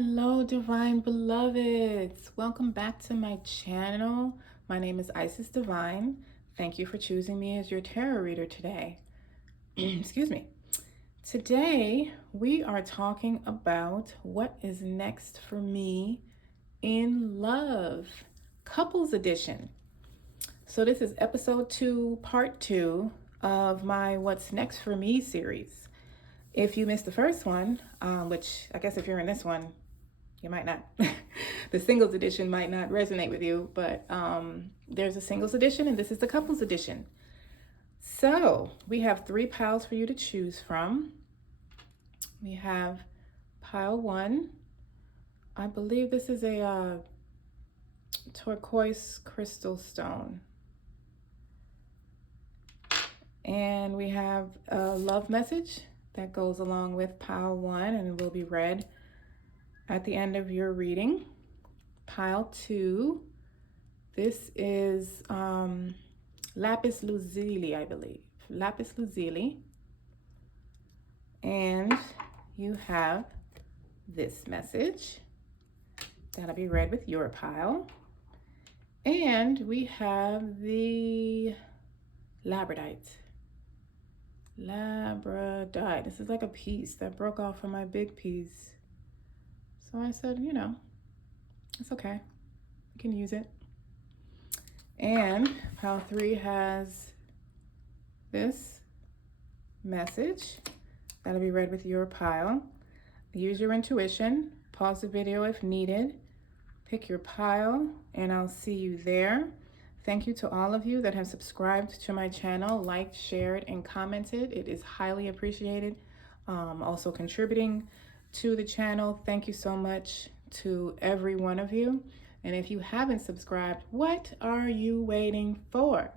Hello, divine beloveds. Welcome back to my channel. My name is Isis Divine. Thank you for choosing me as your tarot reader today. Excuse me. Today, we are talking about what is next for me in love, couples edition. So this is episode 2, part 2 of my What's Next for Me series. If you missed the first one, which I guess if you're in this one, you might not. The singles edition might not resonate with you, but there's a singles edition and this is the couples edition. So we have 3 piles for you to choose from. We have pile 1. I believe this is a turquoise crystal stone. And we have a love message that goes along with pile 1 and will be read at the end of your reading. Pile 2, this is lapis lazuli, I believe. Lapis lazuli. And you have this message that'll be read with your pile. And we have the labradite. Labradite. This is like a piece that broke off from my big piece. So I said, you know, it's okay. You can use it. And pile 3 has this message that'll be read with your pile. Use your intuition. Pause the video if needed. Pick your pile and I'll see you there. Thank you to all of you that have subscribed to my channel, liked, shared, and commented. It is highly appreciated. Also contributing to the channel. Thank you so much to every one of you. And if you haven't subscribed, what are you waiting for?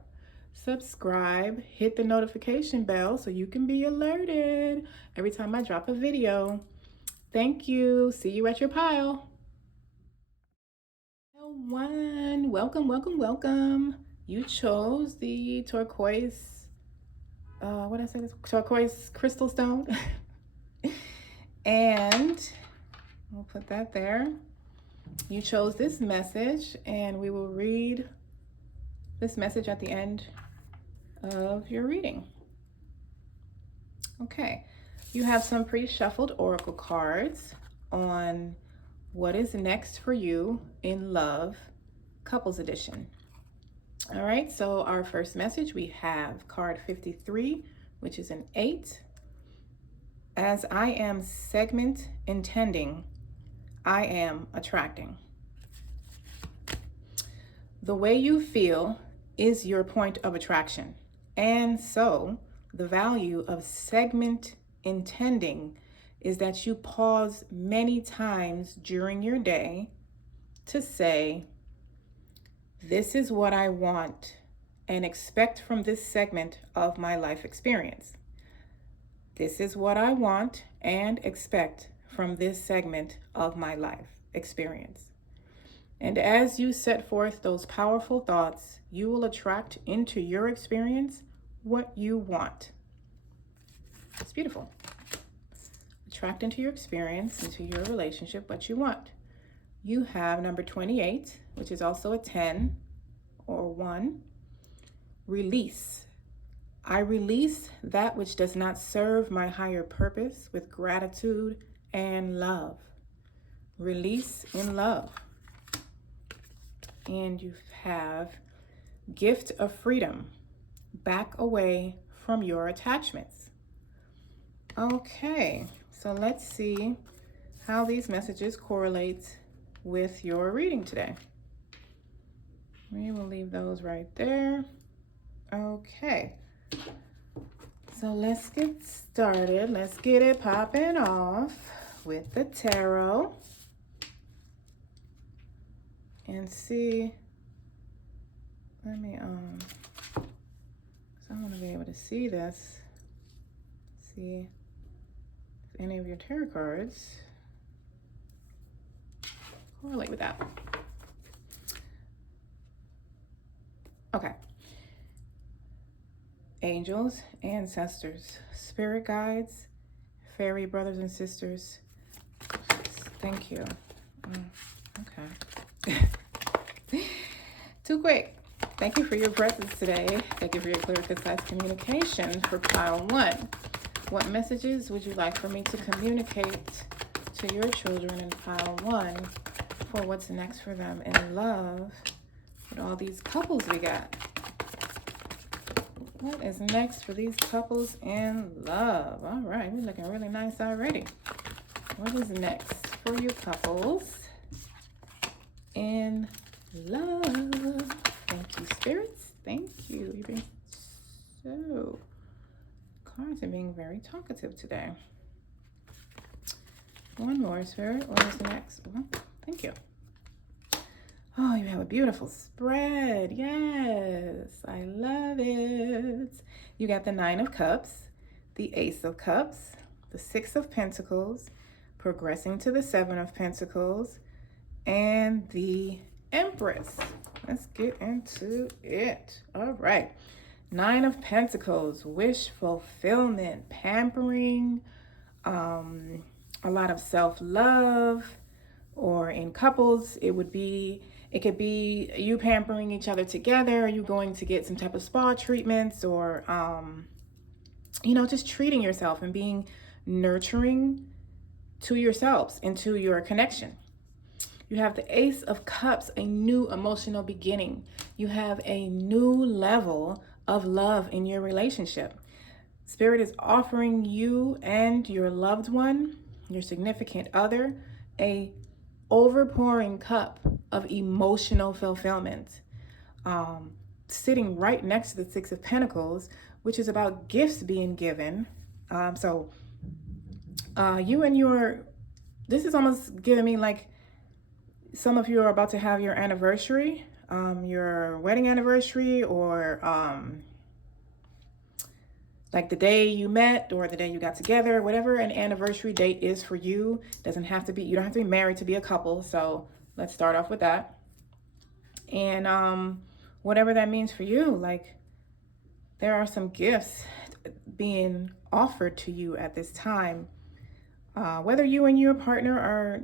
Subscribe, hit the notification bell so you can be alerted every time I drop a video. Thank you. See you at your pile. One, welcome, welcome, welcome. You chose the turquoise, what did I say this? Turquoise crystal stone. And we'll put that there. You chose this message and we will read this message at the end of your reading. Okay, you have some pre-shuffled oracle cards on what is next for you in love, couples edition. All right, so our first message, we have card 53, which is an 8. As I am segment intending, I am attracting. The way you feel is your point of attraction. And so the value of segment intending is that you pause many times during your day to say, this is what I want and expect from this segment of my life experience. This is what I want and expect from this segment of my life experience. And as you set forth those powerful thoughts, you will attract into your experience what you want. It's beautiful. Attract into your experience, into your relationship, what you want. You have number 28, which is also a 10 or 1. Release. I release that which does not serve my higher purpose with gratitude and love. Release in love. And you have gift of freedom. Back away from your attachments. Okay, so let's see how these messages correlate with your reading today. We will leave those right there. Okay, so let's get started. Let's get it popping off with the tarot and see. Let me so I want to be able to see this. See if any of your tarot cards correlate with that. Okay. Angels, ancestors, spirit guides, fairy brothers and sisters, Thank you. Okay. Too quick. Thank you for your presence today. Thank you for your clear, concise communication for pile 1. What messages would you like for me to communicate to your children in pile 1 for what's next for them in love with all these couples we got? What is next for these couples in love? All right, we're looking really nice already. What is next for you couples in love? Thank you, spirits. Thank you. You've been so... Cards are being very talkative today. One more, spirit. What is next? Well, thank you. Oh, you have a beautiful spread. Yes, I love it. You got the 9 of Cups, the Ace of Cups, the 6 of Pentacles, progressing to the 7 of Pentacles, and the Empress. Let's get into it. All right. 9 of Pentacles, wish fulfillment, pampering, a lot of self-love, or in couples, it could be you pampering each other together, you going to get some type of spa treatments, or, just treating yourself and being nurturing to yourselves and to your connection. You have the Ace of Cups, a new emotional beginning. You have a new level of love in your relationship. Spirit is offering you and your loved one, your significant other, a overpouring cup of emotional fulfillment. Sitting right next to the 6 of Pentacles, which is about gifts being given. You and this is almost giving me like some of you are about to have your anniversary, your wedding anniversary, or like the day you met or the day you got together, whatever an anniversary date is for you. Doesn't have to be, you don't have to be married to be a couple. So let's start off with that. And whatever that means for you, like there are some gifts being offered to you at this time. Whether you and your partner are,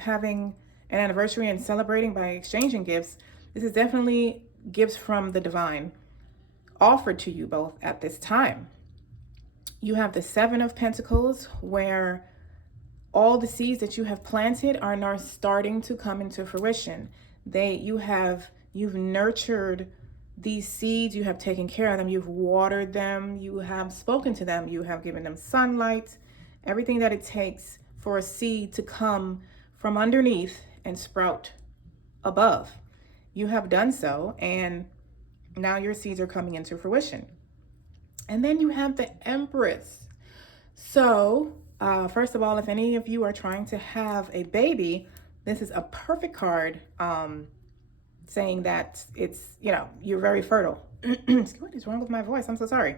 having an anniversary and celebrating by exchanging gifts, this is definitely gifts from the divine offered to you both at this time. You have the 7 of Pentacles, where all the seeds that you have planted are now starting to come into fruition. You've nurtured these seeds, you have taken care of them, you've watered them, you have spoken to them, you have given them sunlight, everything that it takes for a seed to come from underneath and sprout above. You have done so, and now your seeds are coming into fruition. And then you have the Empress. So, first of all, if any of you are trying to have a baby, this is a perfect card saying that it's, you're very fertile. What is wrong with my voice? I'm so sorry.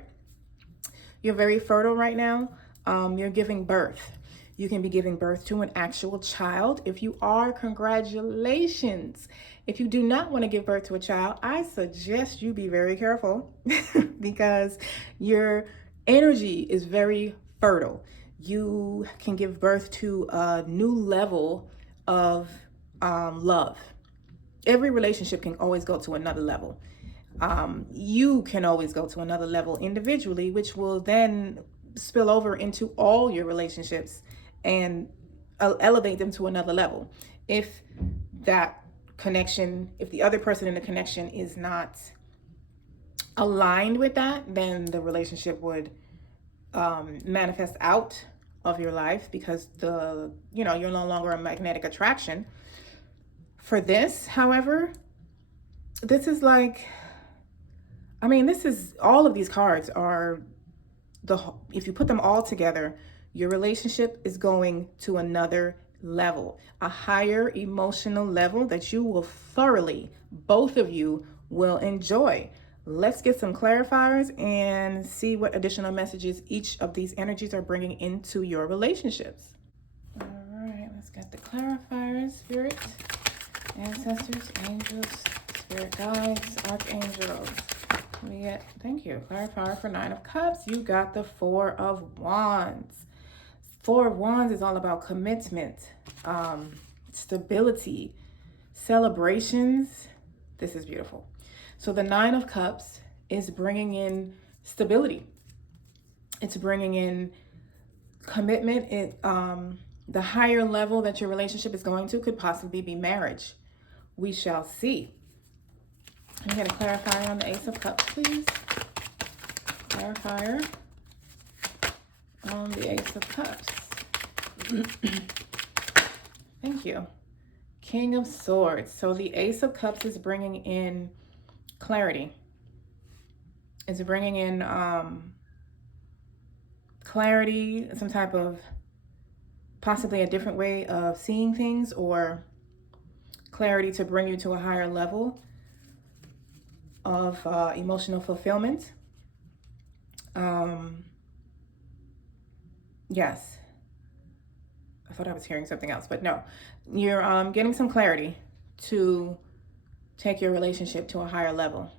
You're very fertile right now. You're giving birth. You can be giving birth to an actual child. If you are, congratulations. If you do not want to give birth to a child, I suggest you be very careful because your energy is very fertile. You can give birth to a new level of love. Every relationship can always go to another level. You can always go to another level individually, which will then spill over into all your relationships and elevate them to another level. If that connection, if the other person in the connection is not aligned with that, then the relationship would manifest out of your life because you're no longer a magnetic attraction. For this, however, this is like, all of these cards are if you put them all together, your relationship is going to another level, a higher emotional level that you will thoroughly, both of you will enjoy. Let's get some clarifiers and see what additional messages each of these energies are bringing into your relationships. All right, let's get the clarifiers, spirit, ancestors, angels, spirit guides, archangels. We get, thank you, clarifier for 9 of Cups. You got the 4 of Wands. Four of Wands is all about commitment, stability, celebrations. This is beautiful. So the Nine of Cups is bringing in stability. It's bringing in commitment. The higher level that your relationship is going to could possibly be marriage. We shall see. I'm going to clarify on the Ace of Cups, please. Clarifier on the Ace of Cups. Thank you. King of Swords. So the Ace of Cups is bringing in clarity. It's bringing in clarity, some type of possibly a different way of seeing things, or clarity to bring you to a higher level of emotional fulfillment. Yes. I thought I was hearing something else, but no. You're getting some clarity to take your relationship to a higher level.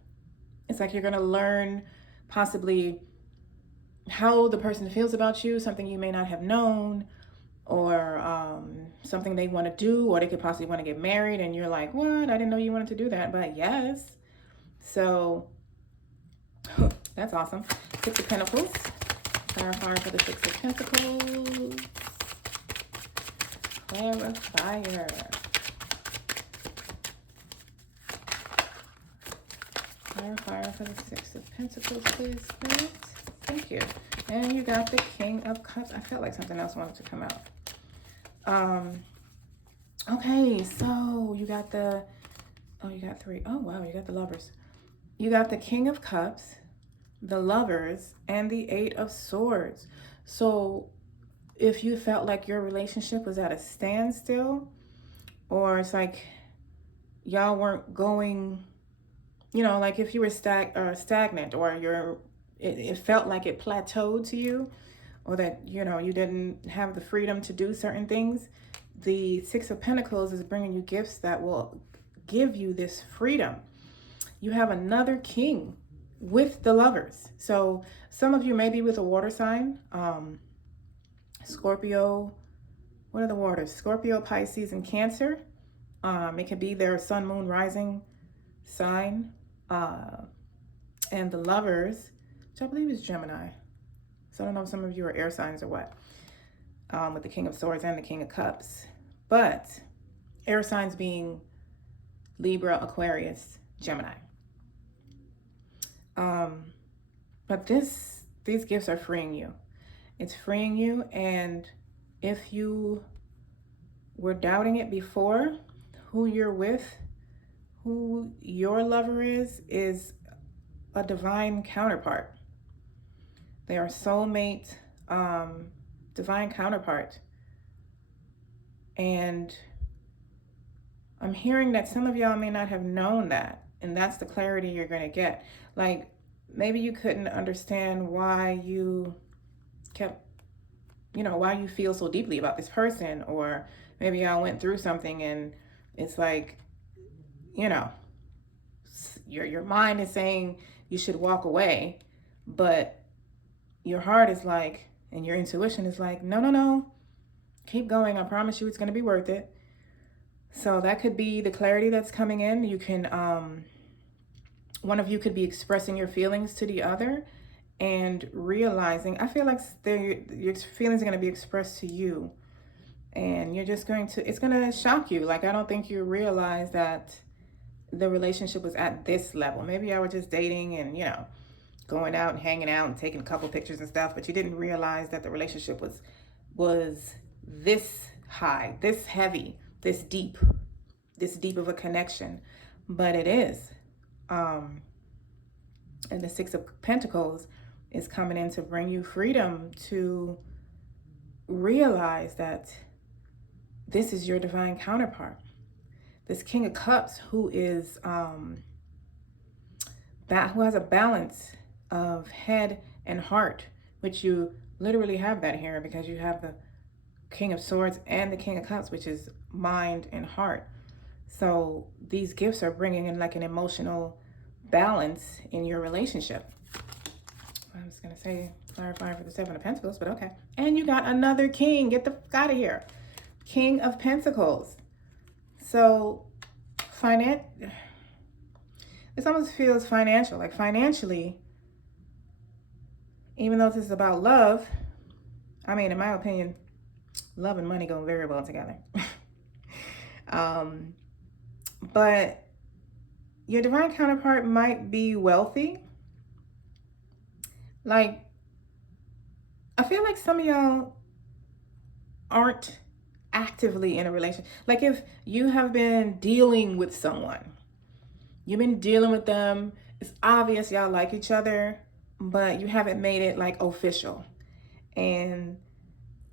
It's like you're going to learn possibly how the person feels about you, something you may not have known, or something they want to do, or they could possibly want to get married, and you're like, what? I didn't know you wanted to do that, but yes. So that's awesome. Six of Pentacles. Clarifier for the Six of Pentacles. Clarifier. Clarifier for the Six of Pentacles, please, Spirit. Thank you. And you got the King of Cups. I felt like something else wanted to come out. Okay, so you got the, oh, you got three. Oh, wow, you got the Lovers. You got the King of Cups, the Lovers, and the Eight of Swords. So if you felt like your relationship was at a standstill, or it's like y'all weren't going, you know, like if you were stagnant, or it felt like it plateaued to you, or that, you know, you didn't have the freedom to do certain things, the Six of Pentacles is bringing you gifts that will give you this freedom. You have another king with the Lovers. So some of you may be with a water sign, Scorpio. What are the waters? Scorpio, Pisces, and Cancer. It could be their sun, moon, rising sign. And the Lovers, which I believe is Gemini. So I don't know if some of you are air signs or what, with the King of Swords and the King of Cups. But air signs being Libra, Aquarius, Gemini. But these gifts are freeing you. It's freeing you, and if you were doubting it before, who you're with, who your lover is a divine counterpart. They are soulmate, divine counterpart. And I'm hearing that some of y'all may not have known that, and that's the clarity you're going to get. Like, maybe you couldn't understand why you kept, you know, why you feel so deeply about this person, or maybe y'all went through something and it's like, you know, your mind is saying you should walk away, but your heart is like, and your intuition is like, no, keep going. I promise you it's going to be worth it. So that could be the clarity that's coming in. You can, one of you could be expressing your feelings to the other and realizing, I feel like your feelings are going to be expressed to you, and you're just going to, it's going to shock you. Like, I don't think you realize that the relationship was at this level. Maybe I was just dating and, you know, going out and hanging out and taking a couple pictures and stuff, but you didn't realize that the relationship was this high, this heavy, this deep of a connection. But it is. And the Six of Pentacles is coming in to bring you freedom to realize that this is your divine counterpart. This King of Cups, who is who has a balance of head and heart, which you literally have that here because you have the King of Swords and the King of Cups, which is mind and heart. So these gifts are bringing in like an emotional balance in your relationship. I'm just going to say clarifying for the Seven of Pentacles, but okay. And you got another king. Get the fuck out of here. King of Pentacles. So, this almost feels financial. Like financially, even though this is about love, I mean, in my opinion, love and money go very well together. But your divine counterpart might be wealthy. Like, I feel like some of y'all aren't actively in a relationship. Like if you have been dealing with someone, you've been dealing with them, it's obvious y'all like each other, but you haven't made it like official. And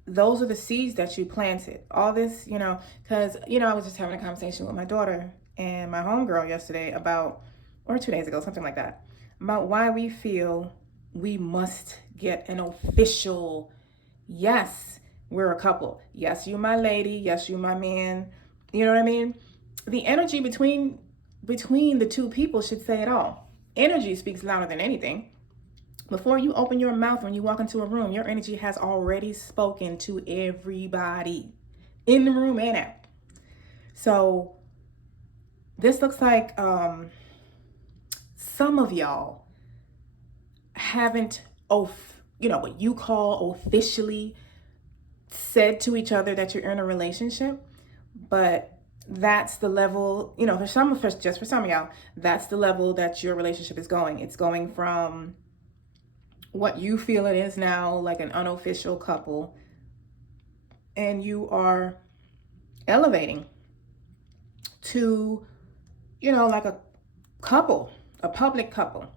those are the seeds that you planted. All this, because, I was just having a conversation with my daughter and my homegirl yesterday about, or 2 days ago, something like that, about why we feel we must get an official, yes, we're a couple. Yes, you my lady. Yes, you my man. You know what I mean? The energy between the two people should say it all. Energy speaks louder than anything. Before you open your mouth when you walk into a room, your energy has already spoken to everybody in the room and out. So this looks like some of y'all haven't, what you call officially said to each other that you're in a relationship, but that's the level, for some of y'all, that's the level that your relationship is going. It's going from what you feel it is now, like an unofficial couple, and you are elevating to, like a couple, a public couple.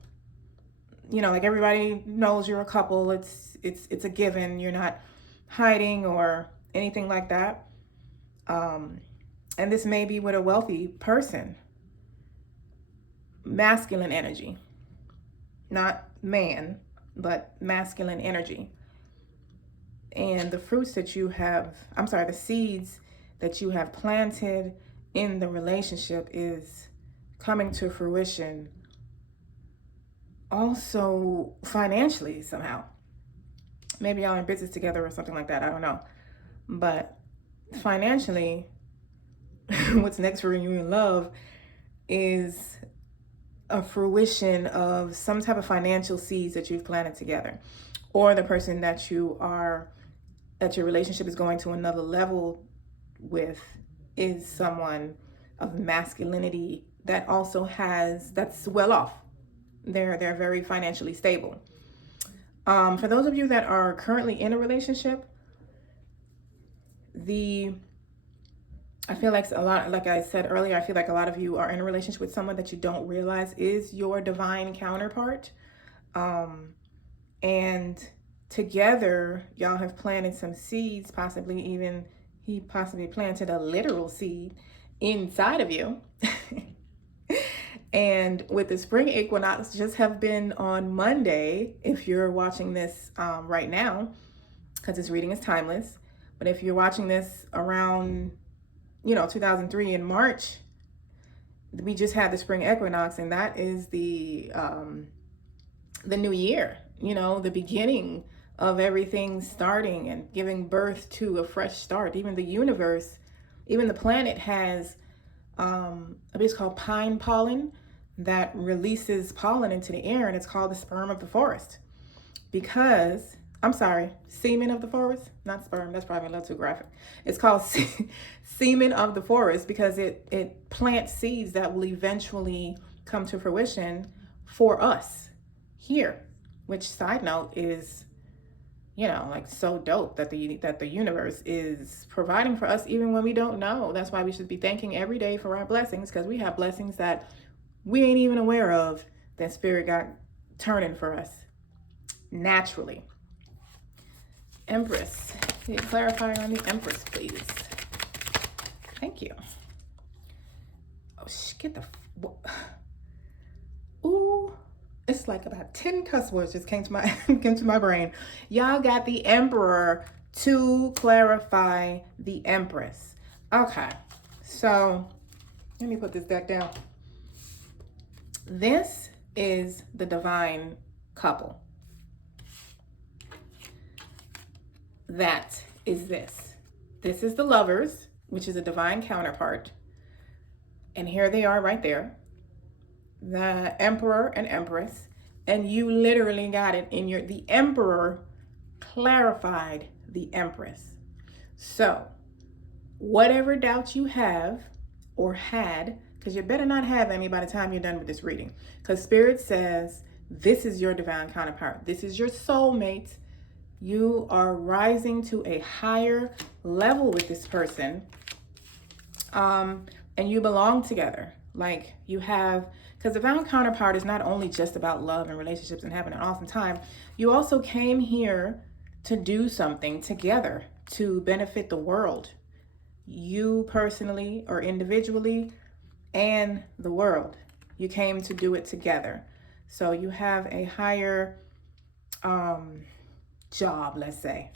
Like everybody knows you're a couple. It's a given. You're not hiding or anything like that. And this may be with a wealthy person. Masculine energy, not man, but masculine energy. And the fruits that you have, the seeds that you have planted in the relationship is coming to fruition also financially somehow. Maybe y'all in business together or something like that. I don't know. But financially, what's next for you in love is a fruition of some type of financial seeds that you've planted together, or the person that your relationship is going to another level with is someone of masculinity that also that's well off. They're very financially stable. For those of you that are currently in a relationship, I feel like like I said earlier, I feel like a lot of you are in a relationship with someone that you don't realize is your divine counterpart. And together, y'all have planted some seeds, he possibly planted a literal seed inside of you. And with the spring equinox just have been on Monday, if you're watching this right now, because this reading is timeless. But if you're watching this around 2003 in March, we just had the spring equinox, and that is the new year, the beginning of everything starting and giving birth to a fresh start. Even the universe, even the planet has it's called pine pollen that releases pollen into the air, and it's called the sperm of the forest. Because semen of the forest, not sperm. That's probably a little too graphic. It's called semen of the forest because it plants seeds that will eventually come to fruition for us here. Which, side note, is so dope that the universe is providing for us even when we don't know. That's why we should be thanking every day for our blessings, because we have blessings that we ain't even aware of that Spirit got turning for us naturally. Empress. Can you clarify on the Empress, please? Thank you. Oh, get the... Ooh. It's like about 10 cuss words just came to my brain. Y'all got the Emperor to clarify the Empress. Okay. So, let me put this deck down. This is the divine couple. that is this. This is the Lovers, which is a divine counterpart. And here they are right there. The Emperor and Empress. And you literally got it in your, the Emperor clarified the Empress. So whatever doubts you have or had, because you better not have any by the time you're done with this reading, because Spirit says this is your divine counterpart. This is your soulmate. You are rising to a higher level with this person. And you belong together. Like you have, because divine counterpart is not only just about love and relationships and having an awesome time. You also came here to do something together to benefit the world. You personally or individually and the world. You came to do it together. So you have a higher job, let's say.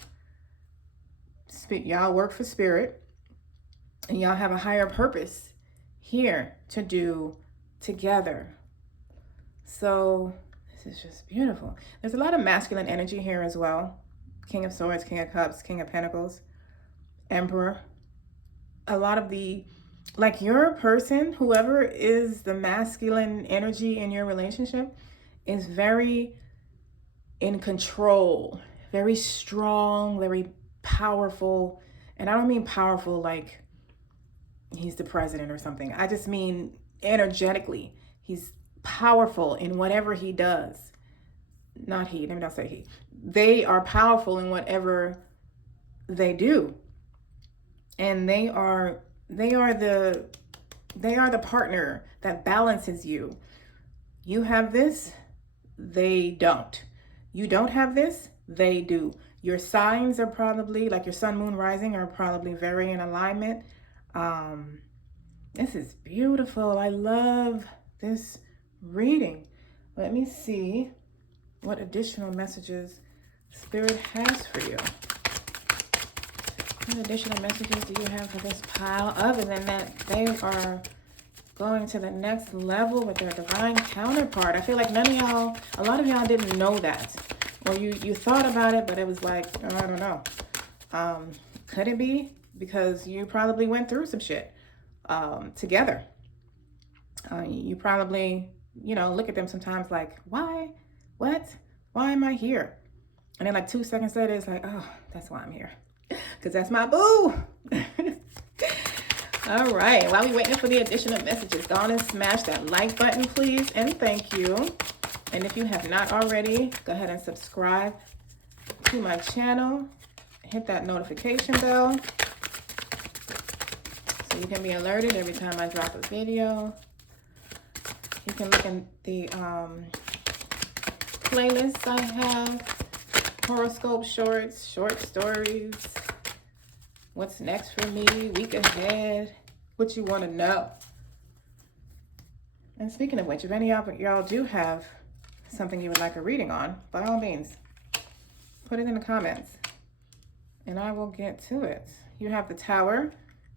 Y'all work for Spirit and y'all have a higher purpose here to do together. So this is just beautiful. There's a lot of masculine energy here as well. King of Swords, King of Cups, King of Pentacles, Emperor. A lot of the, like your person, whoever is the masculine energy in your relationship, is very in control, very strong, very powerful. And I don't mean powerful like he's the president or something. I just mean energetically. He's powerful in whatever he does. Not he, let me not say he. They are powerful in whatever they do. And they are the partner that balances you. You have this, they don't. You don't have this, they do. Your signs are probably, like your sun, moon, rising, are probably very in alignment. This is beautiful. I love this reading. Let me see what additional messages Spirit has for you. What additional messages do you have for this pile, other than that they are going to the next level with their divine counterpart? I feel like none of y'all, a lot of y'all didn't know that. Or you thought about it, but it was like, oh, I don't know. Could it be? Because you probably went through some shit together. You probably, look at them sometimes like, why? What? Why am I here? And then like 2 seconds later, it's like, oh, that's why I'm here. Because that's my boo. All right. While we're waiting for the additional messages, go on and smash that like button, please. And thank you. And if you have not already, go ahead and subscribe to my channel. Hit that notification bell so you can be alerted every time I drop a video. You can look in the playlists I have. Horoscope shorts, short stories, what's next for me, week ahead, what you want to know. And speaking of which, if any of y'all do have something you would like a reading on, by all means, put it in the comments and I will get to it. You have the Tower,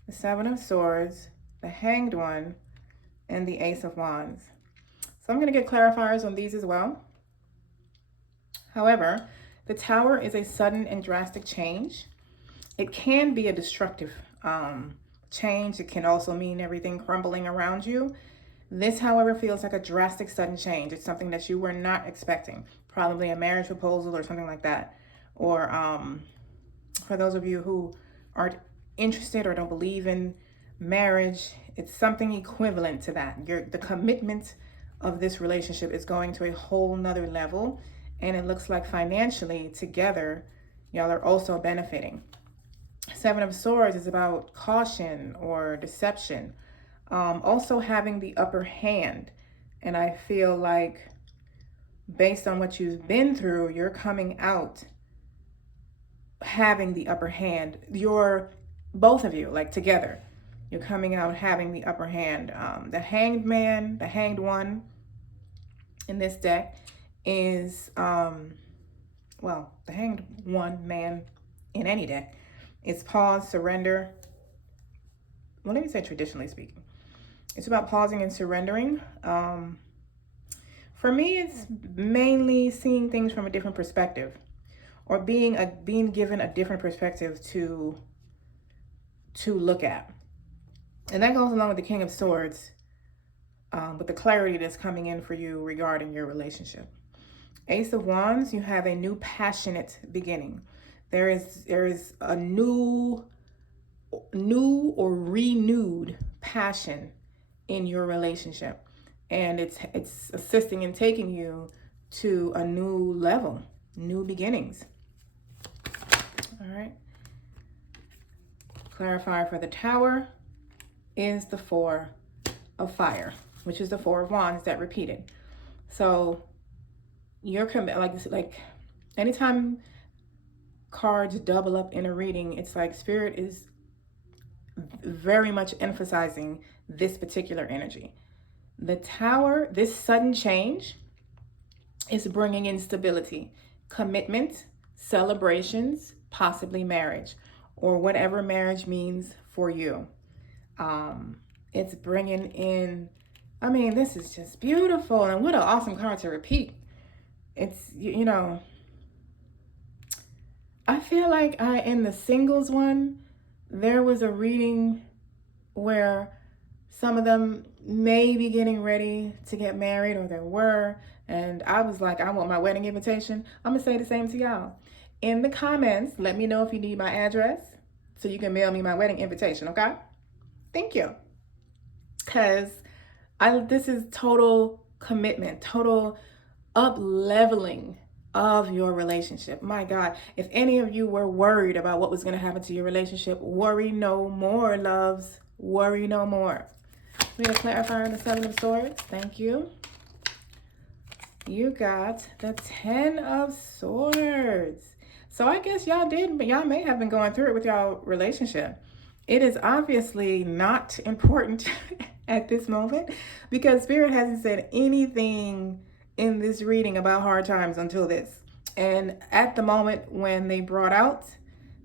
the Seven of Swords, the Hanged One, and the Ace of Wands. So I'm going to get clarifiers on these as well. However, the Tower is a sudden and drastic change. It can be a destructive change. It can also mean everything crumbling around you. This, however, feels like a drastic, sudden change. It's something that you were not expecting. Probably a marriage proposal or something like that. Or for those of you who aren't interested or don't believe in marriage, it's something equivalent to that. The commitment of this relationship is going to a whole nother level. And it looks like financially together, y'all are also benefiting. Seven of Swords is about caution or deception. Also having the upper hand. And I feel like based on what you've been through, you're coming out having the upper hand. Both of you, like together, you're coming out having the upper hand. The Hanged Man, the Hanged One in this deck is, the Hanged One man in any deck is pause, surrender. Well, let me say traditionally speaking. It's about pausing and surrendering. For me, it's mainly seeing things from a different perspective or being given a different perspective to look at. And that goes along with the King of Swords, with the clarity that's coming in for you regarding your relationship. Ace of Wands, you have a new passionate beginning. There is a new or renewed passion in your relationship, and it's assisting in taking you to a new level, new beginnings. All right. Clarifier for the Tower is the Four of Fire, which is the Four of Wands that repeated. So you're like anytime cards double up in a reading, it's like Spirit is very much emphasizing this particular energy. The Tower, this sudden change, is bringing in stability, commitment, celebrations, possibly marriage, or whatever marriage means for you. It's bringing in, I mean, this is just beautiful, and what an awesome card to repeat. It's, you know, I feel like in the singles one, there was a reading where some of them may be getting ready to get married, or they were, and I was like, I want my wedding invitation. I'm gonna say the same to y'all. In the comments, let me know if you need my address so you can mail me my wedding invitation, okay? Thank you. Because this is total commitment, total up-leveling of your relationship. My God, if any of you were worried about what was going to happen to your relationship, worry no more, loves. Worry no more. We have a clarifier on the Seven of Swords. Thank you. You got the Ten of Swords. So I guess y'all may have been going through it with y'all relationship. It is obviously not important at this moment, because Spirit hasn't said anything in this reading about hard times until this. And at the moment when they brought out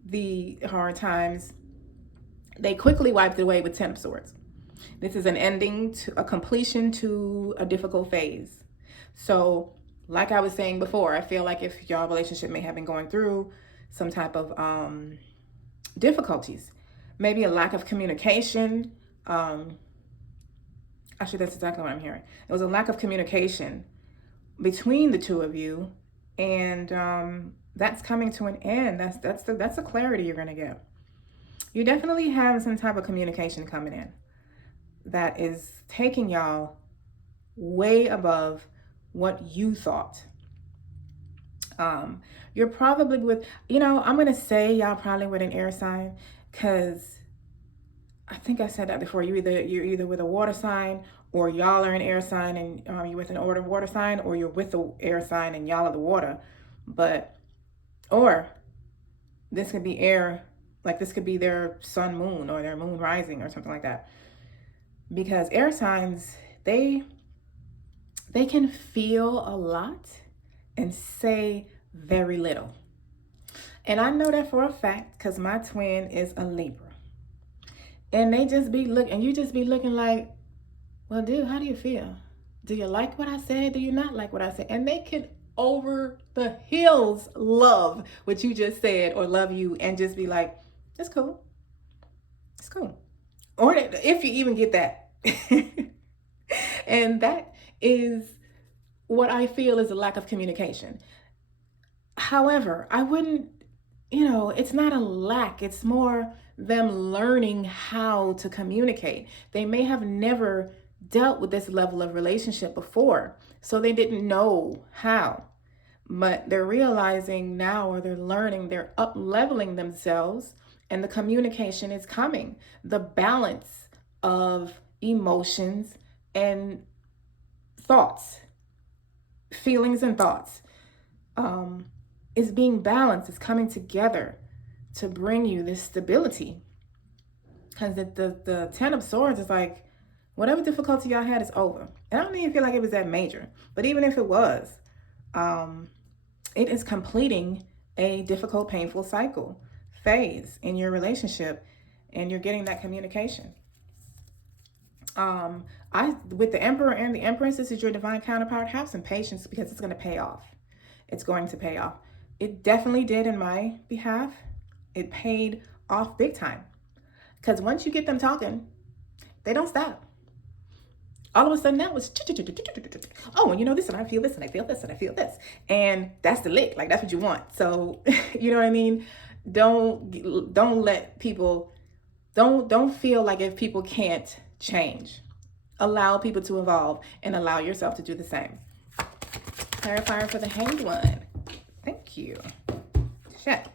the hard times, they quickly wiped it away with Ten of Swords. This is an ending, to a completion to a difficult phase. So like I was saying before, I feel like if your relationship may have been going through some type of difficulties, maybe a lack of communication. Actually, that's exactly what I'm hearing. There was a lack of communication between the two of you, and that's coming to an end. That's the clarity you're going to get. You definitely have some type of communication coming in that is taking y'all way above what you thought. You're probably with, I'm going to say y'all probably with an air sign, because I think I said that before. You're either with a water sign, or y'all are an air sign and you're with an water sign, or you're with the air sign and y'all are the water. Or this could be air, like this could be their sun, moon, or their moon rising, or something like that. Because air signs, they can feel a lot and say very little. And I know that for a fact, because my twin is a Libra. And they just be you just be looking like, well, dude, how do you feel? Do you like what I said? Do you not like what I said? And they can over the hills love what you just said, or love you, and just be like, it's cool. It's cool. Or if you even get that. And that is what I feel is a lack of communication. However, I wouldn't, it's not a lack. It's more them learning how to communicate. They may have never dealt with this level of relationship before, so they didn't know how. But they're realizing now, or they're learning, they're up-leveling themselves, and the communication is coming. The balance of emotions and thoughts, feelings and thoughts, is being balanced, is coming together to bring you this stability. Because the Ten of Swords is like, whatever difficulty y'all had is over. And I don't even feel like it was that major. But even if it was, it is completing a difficult, painful phase in your relationship, and you're getting that communication. With the Emperor and the Empress, this is your divine counterpart. Have some patience, because it's going to pay off. It's going to pay off. It definitely did in my behalf. It paid off big time. Because once you get them talking, they don't stop. All of a sudden now it's, oh, and you know this, and I feel this, and I feel this, and I feel this. And that's the lick. Like, that's what you want. So, you know what I mean? Don't let people, don't feel like if people can't change. Allow people to evolve and allow yourself to do the same. Clarifier for the Hanged One. Thank you. Check.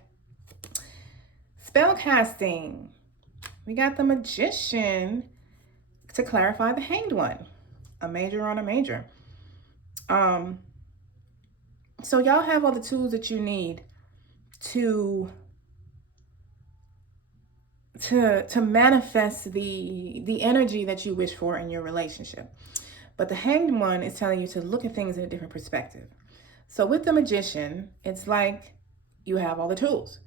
Spell casting. We got the Magician to clarify the Hanged One. A major on a major. So y'all have all the tools that you need to manifest the energy that you wish for in your relationship. But the Hanged One is telling you to look at things in a different perspective. So with the Magician, it's like you have all the tools.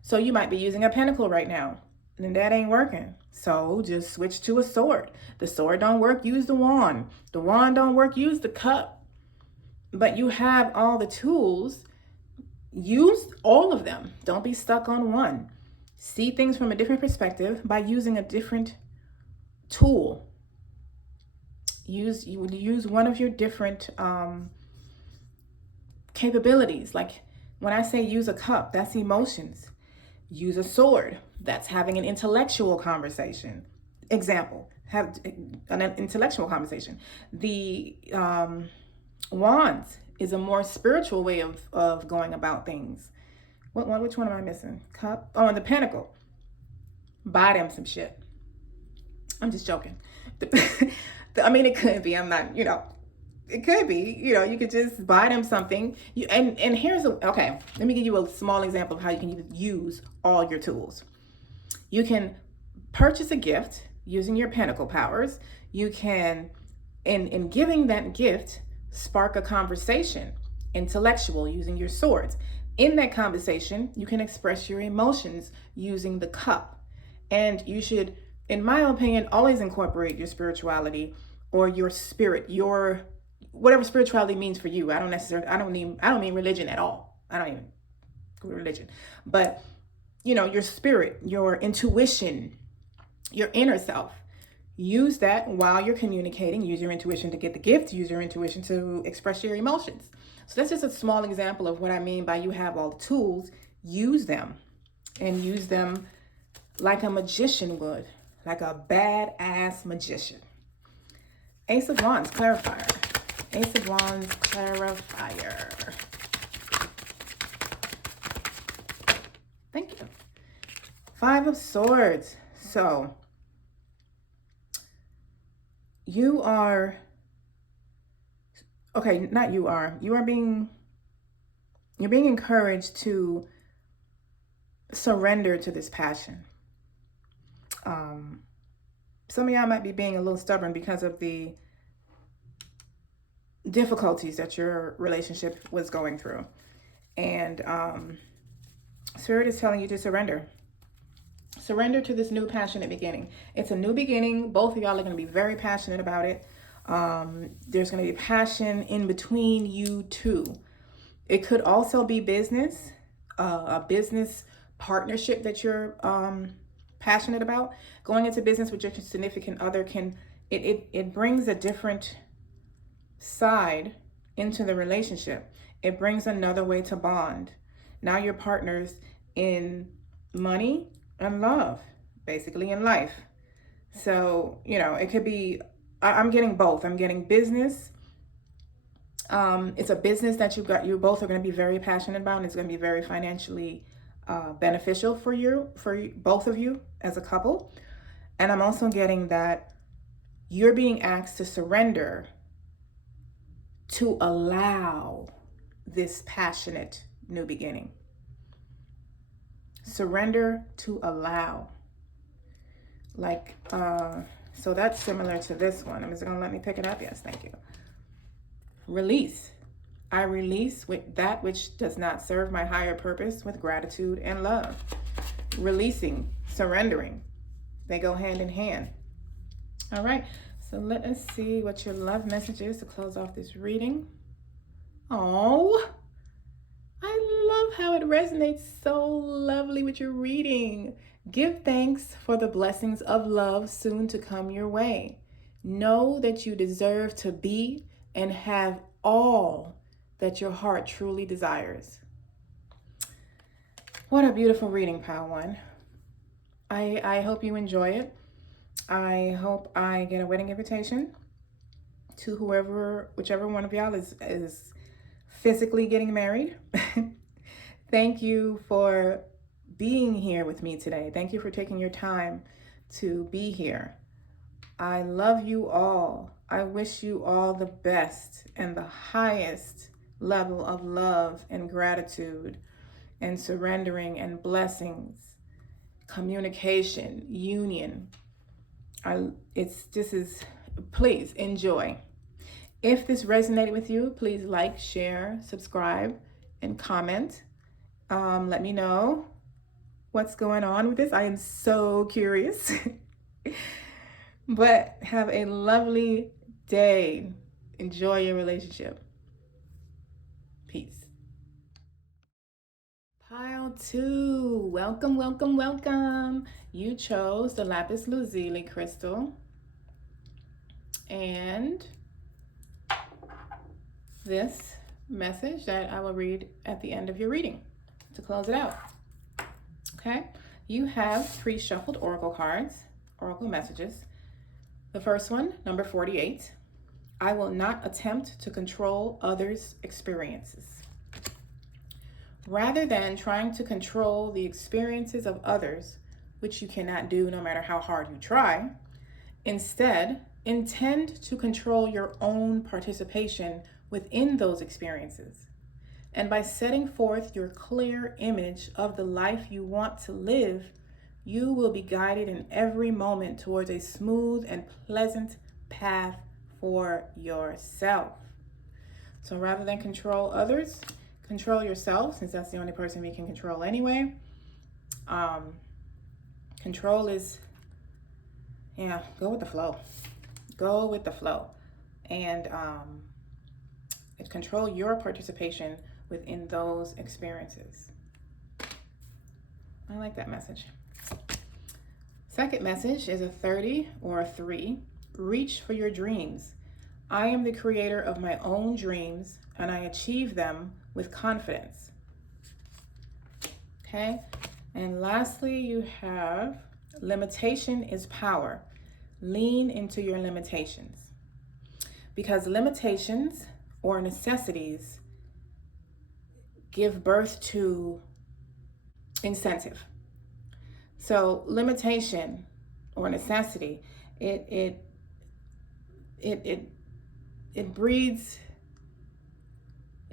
So you might be using a pentacle right now, and that ain't working. So just switch to a sword. The sword don't work, use the wand. The wand don't work, use the cup. But you have all the tools. Use all of them. Don't be stuck on one. See things from a different perspective by using a different tool. You would use one of your different capabilities. Like when I say use a cup, that's emotions. Use a sword, that's having an intellectual conversation. Example, have an intellectual conversation. The wands is a more spiritual way of going about things. Which one am I missing? Cup? Oh, and the pentacle. Buy them some shit. I'm just joking. I mean, it could be. I'm not, it could be, you could just buy them something. And here's okay, let me give you a small example of how you can use all your tools. You can purchase a gift using your pentacle powers. You can, in giving that gift, spark a conversation, intellectual, using your swords. In that conversation, you can express your emotions using the cup. And you should, in my opinion, always incorporate your spirituality or your spirit, your whatever spirituality means for you. I don't mean religion at all. I don't even religion. But your spirit, your intuition, your inner self. Use that while you're communicating. Use your intuition to get the gift. Use your intuition to express your emotions. So that's just a small example of what I mean by you have all the tools. Use them, and use them like a magician would, like a badass magician. Ace of Wands, clarifier. Ace of Wands, clarifier. Thank you. Five of Swords. So you are, okay, not you are, you're being encouraged to surrender to this passion. Some of y'all might be being a little stubborn because of the difficulties that your relationship was going through. And Spirit is telling you to surrender. Surrender to this new passionate beginning. It's a new beginning. Both of y'all are going to be very passionate about it. There's going to be passion in between you two. It could also be business, a business partnership that you're passionate about. Going into business with your significant other it brings a different side into the relationship. It brings another way to bond. Now you're partners in money and love, basically in life. So, it could be, I'm getting both. I'm getting business. It's a business that you both are going to be very passionate about, and it's going to be very financially beneficial for both of you as a couple. And I'm also getting that you're being asked to surrender to allow this passionate new beginning. Surrender to allow. Like, so that's similar to this one. Is it going to let me pick it up? Yes, thank you. Release. I release with that which does not serve my higher purpose with gratitude and love. Releasing, surrendering. They go hand in hand. All right. So let us see what your love message is to close off this reading. Oh, I love how it resonates so lovely with your reading. Give thanks for the blessings of love soon to come your way. Know that you deserve to be and have all that your heart truly desires. What a beautiful reading, Pile One. I hope you enjoy it. I hope I get a wedding invitation to whichever one of y'all is physically getting married. Thank you for being here with me today. Thank you for taking your time to be here. I love you all. I wish you all the best and the highest level of love and gratitude and surrendering and blessings, communication, union. Please enjoy. If this resonated with you, please like, share, subscribe, and comment. Let me know what's going on with this. I am so curious. But have a lovely day. Enjoy your relationship. Peace. Pile 2. Welcome, welcome, welcome. You chose the lapis lazuli crystal. And this message that I will read at the end of your reading to close it out. Okay, you have pre-shuffled oracle cards, oracle messages. The first one, number 48. I will not attempt to control others' experiences. Rather than trying to control the experiences of others, which you cannot do no matter how hard you try, instead, intend to control your own participation within those experiences. And by setting forth your clear image of the life you want to live, you will be guided in every moment towards a smooth and pleasant path for yourself. So rather than control others, control yourself, since that's the only person we can control anyway. Control is, go with the flow. Go with the flow. And control your participation within those experiences. I like that message. Second message is a 30 or a 3. Reach for your dreams. I am the creator of my own dreams and I achieve them with confidence. Okay. And lastly, you have limitation is power. Lean into your limitations. Because limitations or necessities give birth to incentive. So limitation or necessity, it breeds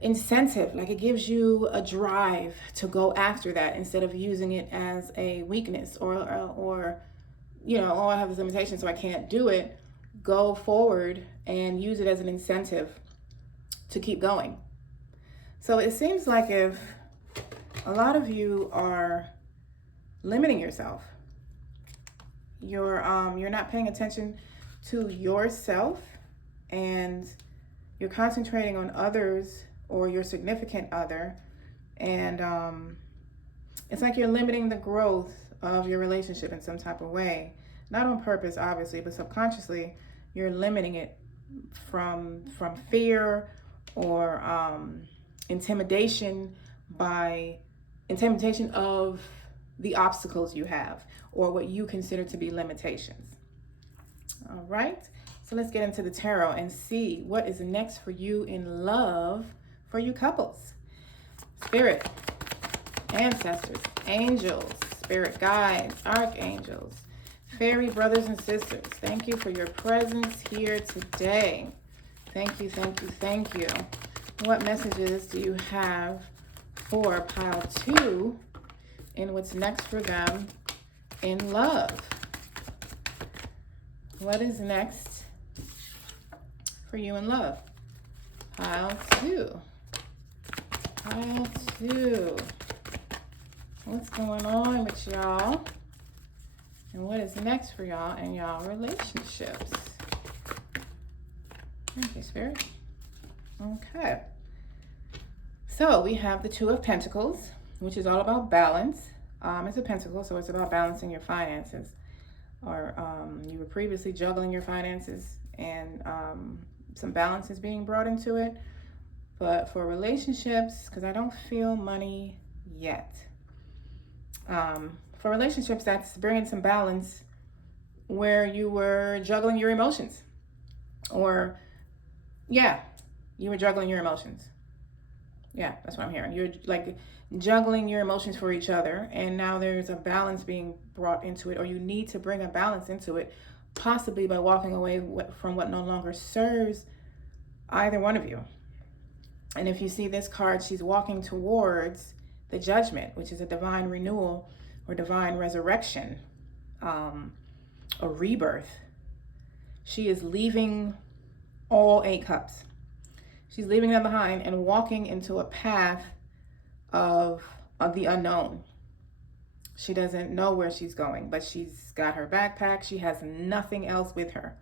incentive, like it gives you a drive to go after that instead of using it as a weakness or oh, I have this limitation so I can't do it. Go forward and use it as an incentive to keep going. So it seems like if a lot of you are limiting yourself, you're not paying attention to yourself and you're concentrating on others or your significant other, and it's like you're limiting the growth of your relationship in some type of way, not on purpose obviously, but subconsciously you're limiting it from fear or intimidation of the obstacles you have or what you consider to be limitations. All right, so let's get into the tarot and see what is next for you in love for you couples. Spirit, ancestors, angels, spirit guides, archangels, fairy brothers and sisters, thank you for your presence here today. Thank you, thank you, thank you. What messages do you have for pile 2 and what's next for them in love? What is next for you in love? Pile 2. Pile 2. What's going on with y'all? And what is next for y'all and y'all relationships? Thank you, Spirit. Okay. So we have the 2 of Pentacles. which is all about balance. It's a pentacle, so it's about balancing your finances. Or you were previously juggling your finances, and some balance is being brought into it. But for relationships, because I don't feel money yet. For relationships, that's bringing some balance where you were juggling your emotions. Or, yeah, you were juggling your emotions. Yeah, that's what I'm hearing. You're like juggling your emotions for each other, and now there's a balance being brought into it, or you need to bring a balance into it, possibly by walking away from what no longer serves either one of you. And if you see this card, she's walking towards the judgment, which is a divine renewal or divine resurrection, a rebirth. She is leaving all 8 cups. She's leaving them behind and walking into a path of the unknown. She doesn't know where she's going, but she's got her backpack. She has nothing else with her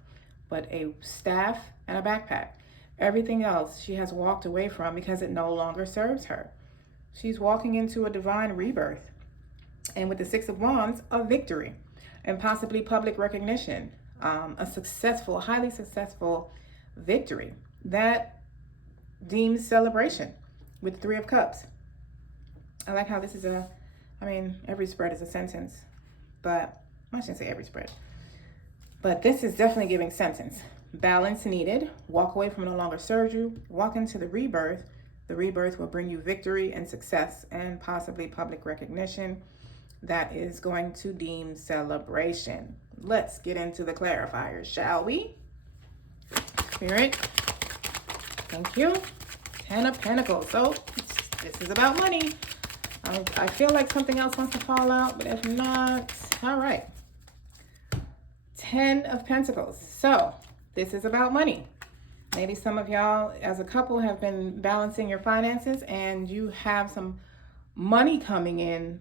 but a staff and a backpack. Everything else she has walked away from because it no longer serves her. She's walking into a divine rebirth. And with the 6 of Wands, a victory and possibly public recognition, a successful, highly successful victory that deems celebration with 3 of Cups. I like how this is every spread is a sentence, but I shouldn't say every spread, but this is definitely giving sentence. Balance needed. Walk away from what no longer serves you. Walk into the rebirth. The rebirth will bring you victory and success and possibly public recognition that is going to deem celebration. Let's get into the clarifiers, shall we? Spirit, thank you. 10 of Pentacles. So this is about money. I feel like something else wants to fall out, but if not, all right. 10 of Pentacles. So this is about money. Maybe some of y'all as a couple have been balancing your finances and you have some money coming in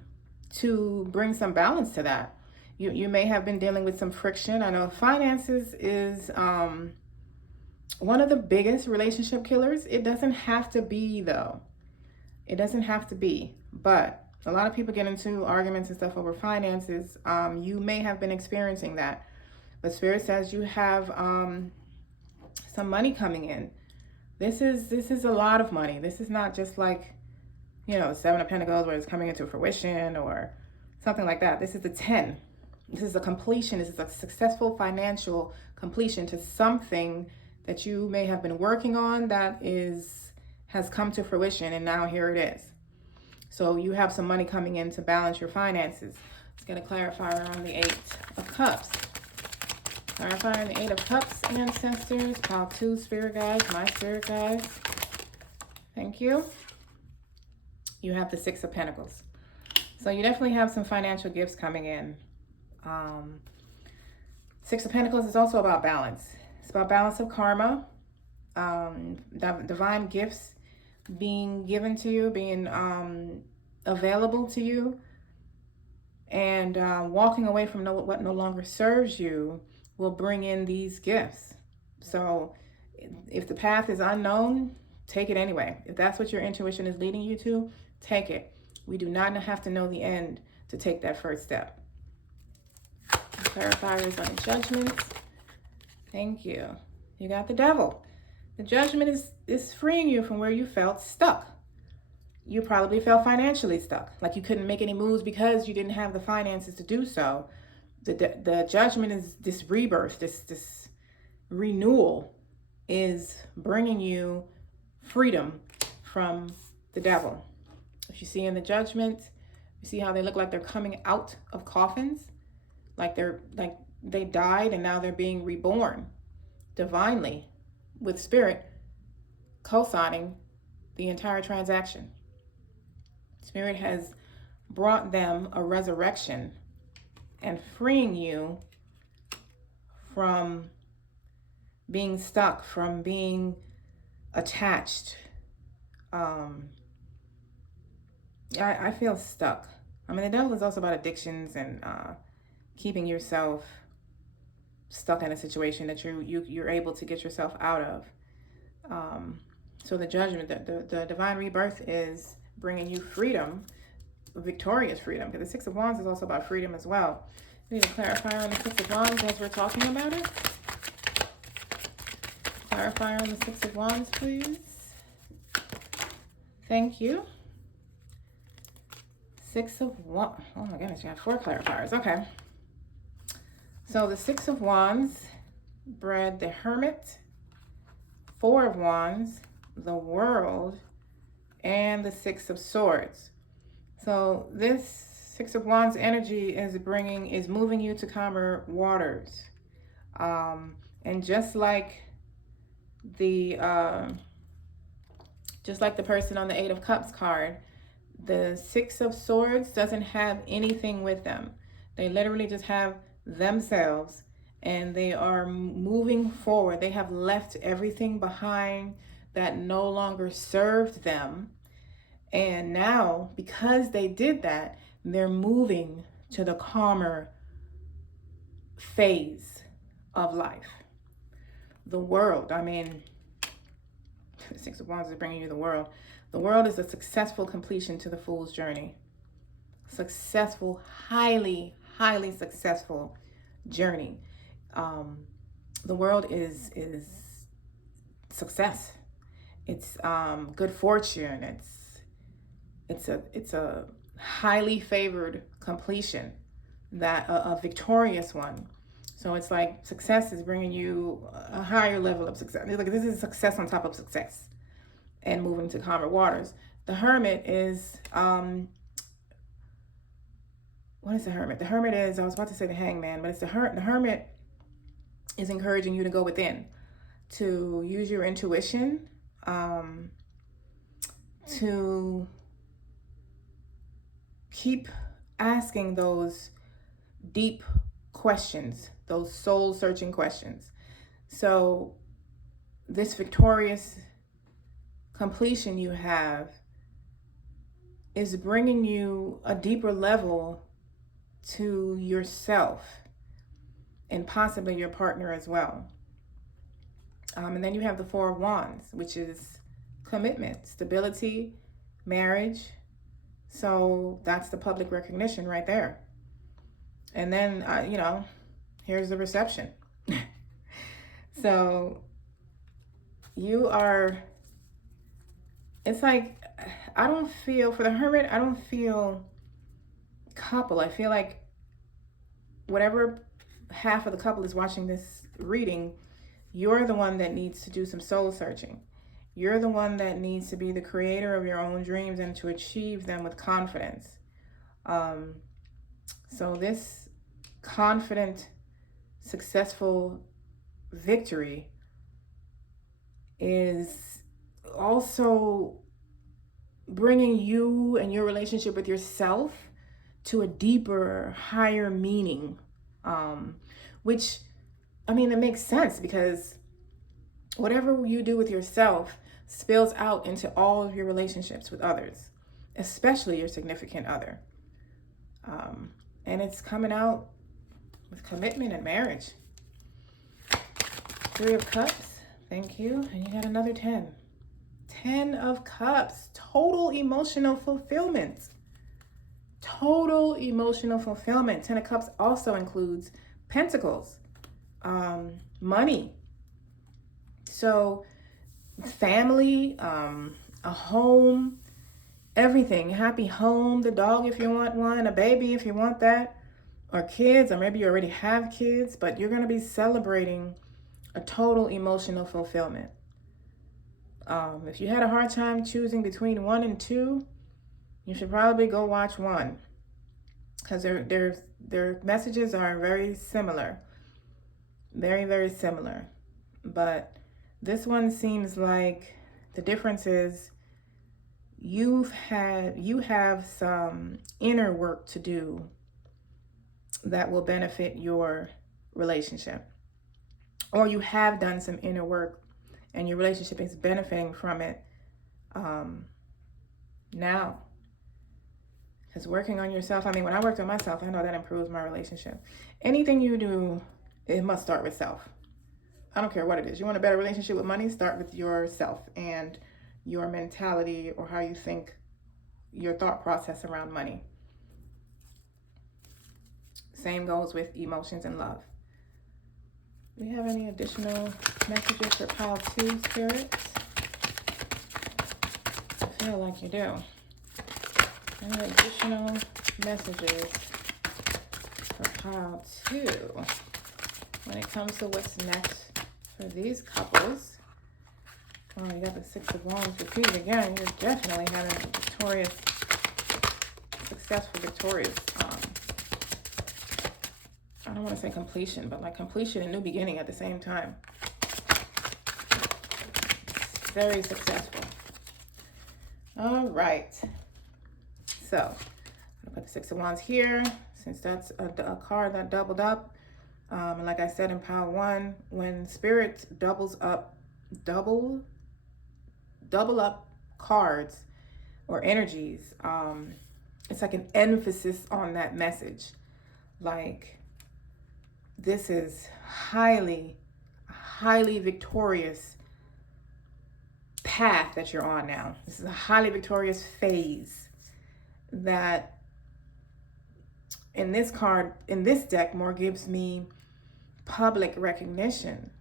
to bring some balance to that. You may have been dealing with some friction. I know finances is one of the biggest relationship killers. It doesn't have to be, though. It doesn't have to be. But a lot of people get into arguments and stuff over finances. You may have been experiencing that. But Spirit says you have some money coming in. This is a lot of money. This is not just like, 7 of Pentacles where it's coming into fruition or something like that. This is the 10. This is a completion. This is a successful financial completion to something that you may have been working on that has come to fruition, and now here it is. So you have some money coming in to balance your finances. Let's get a clarifier on the 8 of Cups. Clarifier on the 8 of Cups, ancestors, pile 2, spirit guides, my spirit guides. Thank you. You have the 6 of Pentacles. So you definitely have some financial gifts coming in. 6 of Pentacles is also about balance. It's about balance of karma, divine gifts being given to you, being available to you, and walking away from what no longer serves you will bring in these gifts. So if the path is unknown, take it anyway. If that's what your intuition is leading you to, take it. We do not have to know the end to take that first step. Clarifiers on judgments. Thank you. You got the Devil. The judgment is freeing you from where you felt stuck. You probably felt financially stuck, like you couldn't make any moves because you didn't have the finances to do so. The judgment is this rebirth, this renewal is bringing you freedom from the devil. If you see in the judgment, you see how they look like they're coming out of coffins, like they died and now they're being reborn divinely, with Spirit co-signing the entire transaction. Spirit has brought them a resurrection and freeing you from being stuck, from being attached. I feel stuck. I mean, the devil is also about addictions and keeping yourself stuck in a situation that you're able to get yourself out of. So the judgment, the divine rebirth is bringing you freedom victorious freedom, because the Six of Wands is also about freedom as well. We need to clarify on the Six of Wands as we're talking about it. Clarify on the Six of Wands, please. Thank you. Six of Wands. Oh my goodness, you have 4 clarifiers. Okay. So the Six of Wands bred the Hermit, 4 of Wands, the World, and the Six of Swords. So this Six of Wands energy is moving you to calmer waters. And just like the person on the Eight of Cups card, the Six of Swords doesn't have anything with them. They literally just have themselves, and they are moving forward. They have left everything behind that no longer served them. And now, because they did that, they're moving to the calmer phase of life. The World, I mean, the Six of Wands is bringing you the World. The World is a successful completion to the Fool's journey. Successful, highly, highly successful journey. The World is success. It's good fortune. It's a highly favored completion, that a victorious one. So it's like success is bringing you a higher level of success. Like, this is success on top of success, and moving to calmer waters. The Hermit is what is the Hermit? The Hermit is, I was about to say the Hangman, but it's the Hermit is encouraging you to go within, to use your intuition, to keep asking those deep questions, those soul-searching questions. So this victorious completion you have is bringing you a deeper level to yourself, and possibly your partner as well. And then you have the Four of Wands, which is commitment, stability, marriage. So that's the public recognition right there. And then, here's the reception. So it's like, I don't feel, for the Hermit, I don't feel couple. I feel like whatever half of the couple is watching this reading, you're the one that needs to do some soul searching. You're the one that needs to be the creator of your own dreams and to achieve them with confidence. So this confident, successful victory is also bringing you and your relationship with yourself to a deeper, higher meaning, which, I mean, it makes sense, because whatever you do with yourself spills out into all of your relationships with others, especially your significant other. And it's coming out with commitment and marriage. 3 of Cups, thank you. And you got another 10. 10 of Cups, total emotional fulfillment. Total emotional fulfillment. 10 of Cups also includes Pentacles, money. So family, a home, everything. Happy home, the dog if you want one, a baby if you want that, or kids, or maybe you already have kids, but you're going to be celebrating a total emotional fulfillment. If you had a hard time choosing between 1 and 2, you should probably go watch 1, because their messages are very similar. Very, very similar. But this one seems like the difference is you have some inner work to do that will benefit your relationship. Or you have done some inner work and your relationship is benefiting from it now. Because working on yourself, I mean, when I worked on myself, I know that improves my relationship. Anything you do, it must start with self. I don't care what it is. You want a better relationship with money? Start with yourself and your mentality, or how you think your thought process around money. Same goes with emotions and love. Do we have any additional messages for pile 2, spirits? I feel like you do. Any additional messages for pile 2 when it comes to what's next for these couples? Oh, you got the 6 of Wands repeated again. You're definitely having a victorious, successful, victorious, I don't want to say completion, but like completion and new beginning at the same time. Very successful. All right. So, I'm going to put the 6 of Wands here, since that's a card that doubled up. And like I said in pile 1, when Spirit double up cards or energies, it's like an emphasis on that message. Like, this is highly victorious path that you're on now. This is a highly victorious phase that in this card, in this deck, more gives me public recognition.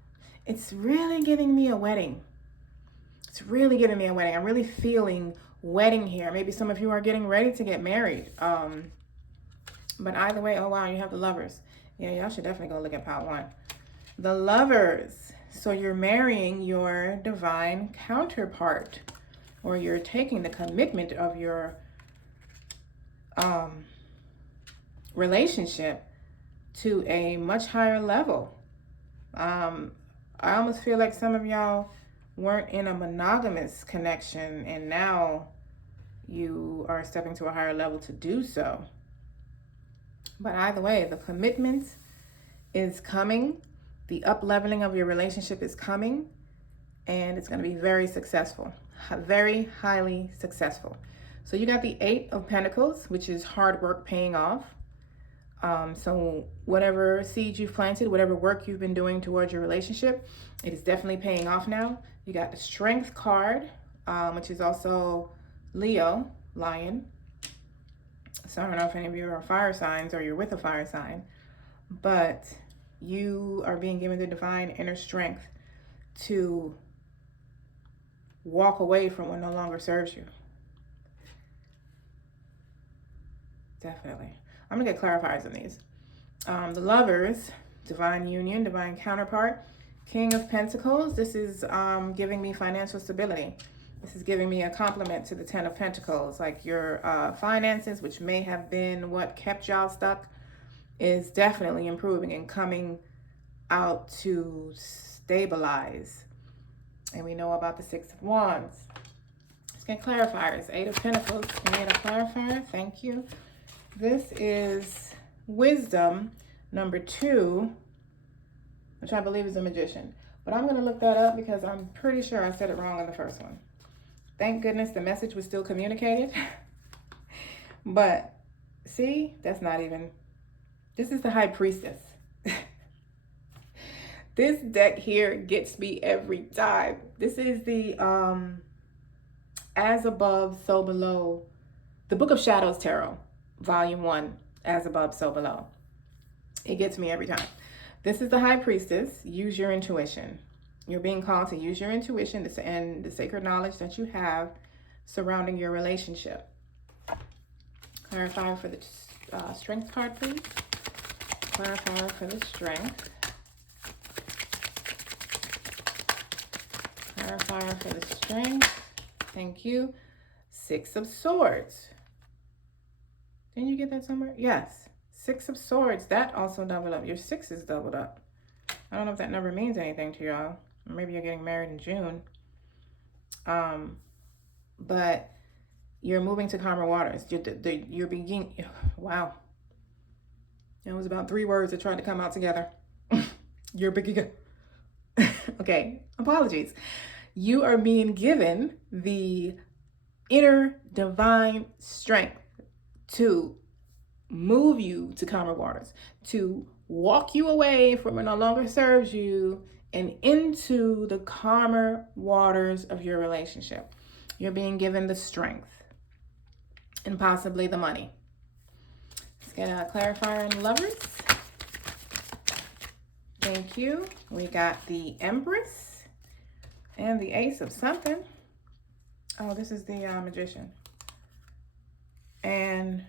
It's really giving me a wedding. It's really giving me a wedding. I'm really feeling wedding here. Maybe some of you are getting ready to get married. But either way, oh wow, you have the Lovers. Yeah, y'all should definitely go look at pile 1. The Lovers. So you're marrying your divine counterpart, or you're taking the commitment of your relationship to a much higher level. I almost feel like some of y'all weren't in a monogamous connection, and now you are stepping to a higher level to do so. But either way, the commitment is coming. The up-leveling of your relationship is coming. And it's going to be very successful. Very highly successful. So you got the 8 of Pentacles, which is hard work paying off. So whatever seeds you've planted, whatever work you've been doing towards your relationship, it is definitely paying off now. You got the Strength card, which is also Leo, Lion. So I don't know if any of you are fire signs or you're with a fire sign, but you are being given the divine inner strength to walk away from what no longer serves you. Definitely. I'm going to get clarifiers on these. The Lovers, divine union, divine counterpart, King of Pentacles. This is giving me financial stability. This is giving me a compliment to the 10 of Pentacles. Like your finances, which may have been what kept y'all stuck, is definitely improving and coming out to stabilize. And we know about the 6 of Wands. Let's get clarifiers. 8 of Pentacles. Can we get a clarifier? Thank you. This is Wisdom number 2, which I believe is a Magician. But I'm going to look that up because I'm pretty sure I said it wrong on the first one. Thank goodness the message was still communicated. But see, that's not even, this is the High Priestess. This deck here gets me every time. This is the As Above, So Below, the Book of Shadows Tarot, Volume 1, As Above, So Below. It gets me every time. This is the High Priestess. Use your intuition. You're being called to use your intuition and the sacred knowledge that you have surrounding your relationship. Clarifier for the Strength card, please. Clarifier for the Strength. Clarifier for the Strength. Thank you. 6 of Swords. Didn't you get that somewhere? Yes. 6 of Swords. That also doubled up. Your 6 is doubled up. I don't know if that number means anything to y'all. Maybe you're getting married in June. But you're moving to calmer waters. You're beginning. Wow. It was about 3 words that tried to come out together. You're beginning. Okay. Apologies. You are being given the inner divine strength to move you to calmer waters, to walk you away from what no longer serves you and into the calmer waters of your relationship. You're being given the strength. and possibly the money. Let's get a clarifier on Lovers. Thank you. We got the Empress and the Ace of something. Oh, this is the Magician. And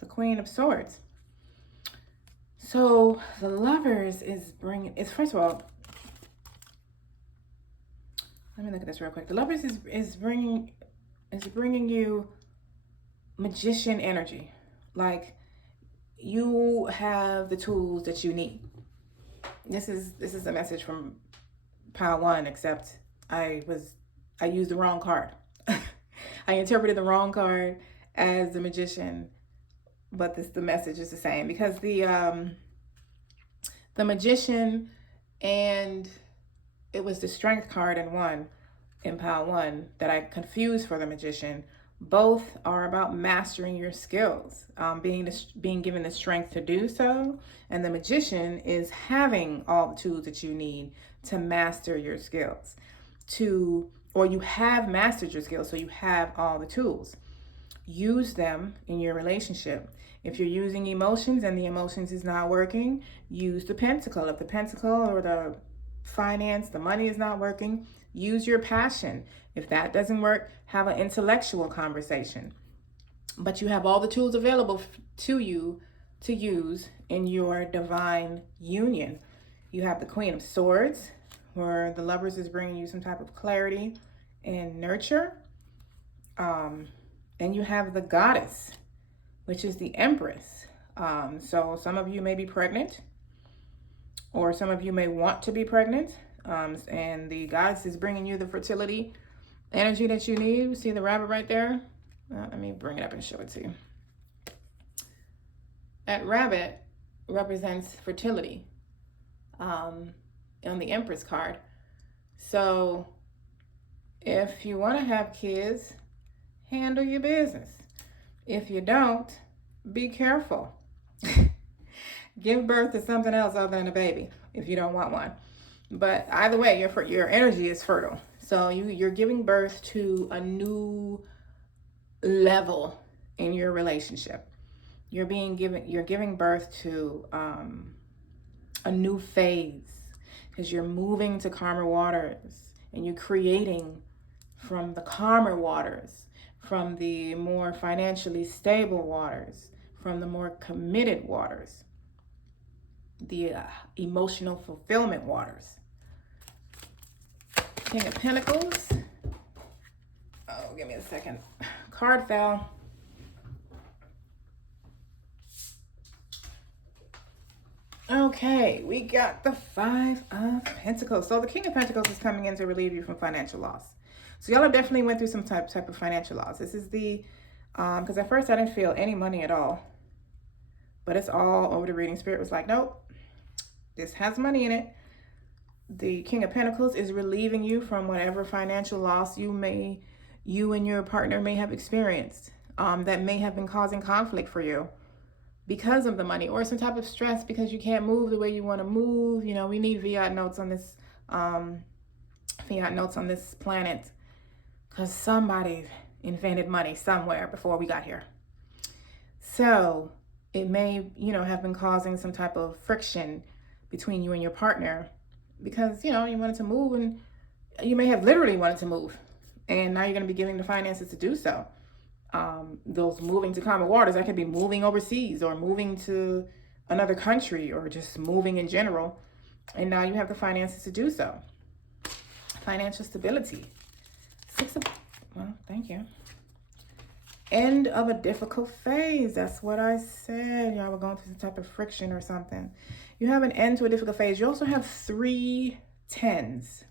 the Queen of Swords. So the Lovers is bringing, first of all, let me look at this real quick. The Lovers is bringing you magician energy. Like, you have the tools that you need. This is a message from pile 1, except I used the wrong card. I interpreted the wrong card as the Magician, but the message is the same, because the Magician, and it was the Strength card in pile 1 that I confused for the Magician. Both are about mastering your skills, being given the strength to do so. And the Magician is having all the tools that you need to master your skills, or you have mastered your skills, so you have all the tools. Use them in your relationship. If you're using emotions and the emotions is not working, use the Pentacle. If the Pentacle or the finance, the money is not working, use your passion. If that doesn't work, have an intellectual conversation. But you have all the tools available to you to use in your divine union. You have the Queen of Swords, where the Lovers is bringing you some type of clarity and nurture. And you have the Goddess, which is the Empress. So some of you may be pregnant, or some of you may want to be pregnant. And the Goddess is bringing you the fertility energy that you need. See the rabbit right there? Let me bring it up and show it to you. That rabbit represents fertility on the Empress card. So if you want to have kids, handle your business. If you don't, be careful. Give birth to something else other than a baby if you don't want one. But either way, your energy is fertile. So you're giving birth to a new level in your relationship. You're giving birth to a new phase, because you're moving to calmer waters, and you're creating from the calmer waters, from the more financially stable waters, from the more committed waters, the emotional fulfillment waters. King of Pentacles. Oh, give me a second. Card fell. Okay, we got the Five of Pentacles. So the King of Pentacles is coming in to relieve you from financial loss. So y'all have definitely went through some type of financial loss. This is the, because at first I didn't feel any money at all. But it's all over the reading. Spirit was like, nope, this has money in it. The King of Pentacles is relieving you from whatever financial loss you and your partner may have experienced, that may have been causing conflict for you because of the money, or some type of stress because you can't move the way you want to move. You know, we need fiat notes on this planet, because somebody invented money somewhere before we got here. So it may, have been causing some type of friction between you and your partner, because, you wanted to move, and you may have literally wanted to move, and now you're going to be giving the finances to do so. Those moving to calmer waters, that could be moving overseas, or moving to another country, or just moving in general. And now you have the finances to do so. Financial stability. Thank you. End of a difficult phase. That's what I said. Y'all were going through some type of friction or something. You have an end to a difficult phase. You also have 3 tens.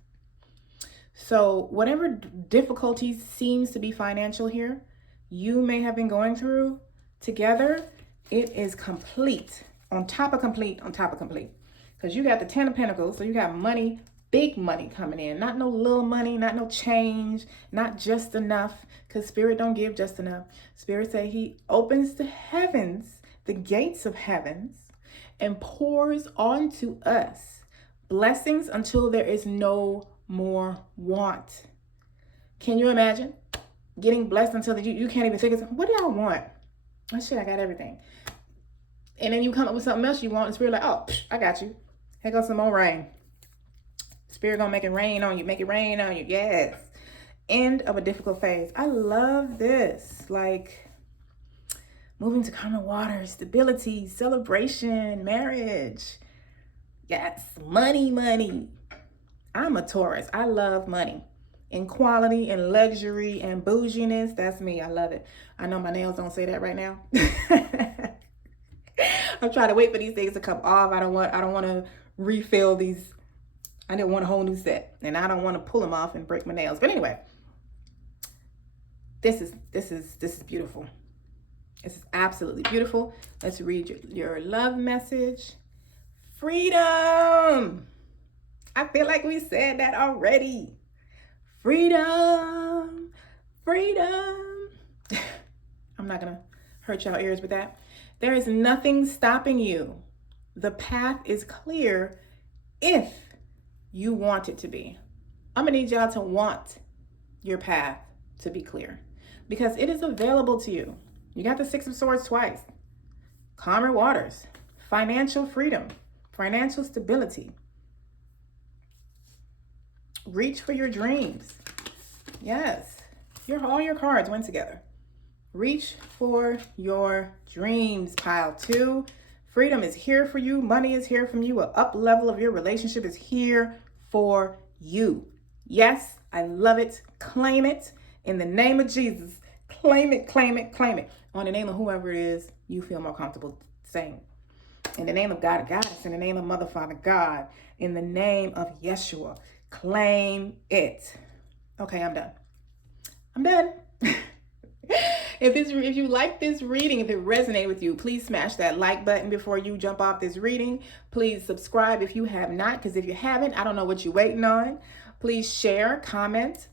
So whatever difficulty seems to be financial here, you may have been going through together, it is complete, on top of complete, on top of complete. Because you got the 10 of Pentacles, so you got money, big money coming in. Not no little money, not no change, not just enough, because Spirit don't give just enough. Spirit say he opens the heavens, the gates of heavens, and pours onto us blessings until there is no more want. Can you imagine? getting blessed until you can't even figure, what do I want? Oh shit, I got everything. And then you come up with something else you want, and Spirit like, oh, I got you. Here goes some more rain. Spirit gonna make it rain on you, make it rain on you. Yes. End of a difficult phase. I love this. Like, moving to calmer waters, stability, celebration, marriage. Yes, money. I'm a Taurus. I love money. And quality and luxury and bouginess. That's me. I love it. I know my nails don't say that right now. I'm trying to wait for these things to come off. I don't want to refill these. I didn't want a whole new set, and I don't want to pull them off and break my nails. But anyway, this is beautiful. This is absolutely beautiful. Let's read your love message. Freedom. I feel like we said that already. Freedom. I'm not gonna hurt y'all ears with that. There is nothing stopping you. The path is clear if you want it to be. I'm gonna need y'all to want your path to be clear, because it is available to you. You got the Six of Swords twice. Calmer waters, financial freedom, financial stability. Reach for your dreams. Yes, all your cards went together. Reach for your dreams, pile 2. Freedom is here for you. Money is here from you. An up level of your relationship is here for you. Yes, I love it. Claim it in the name of Jesus. Claim it. On the name of whoever it is you feel more comfortable saying. In the name of God, Goddess. In the name of Mother, Father, God. In the name of Yeshua. Claim it. Okay, I'm done. If you like this reading, if it resonated with you, please smash that like button before you jump off this reading. Please subscribe if you have not, because if you haven't, I don't know what you're waiting on. Please share, comment,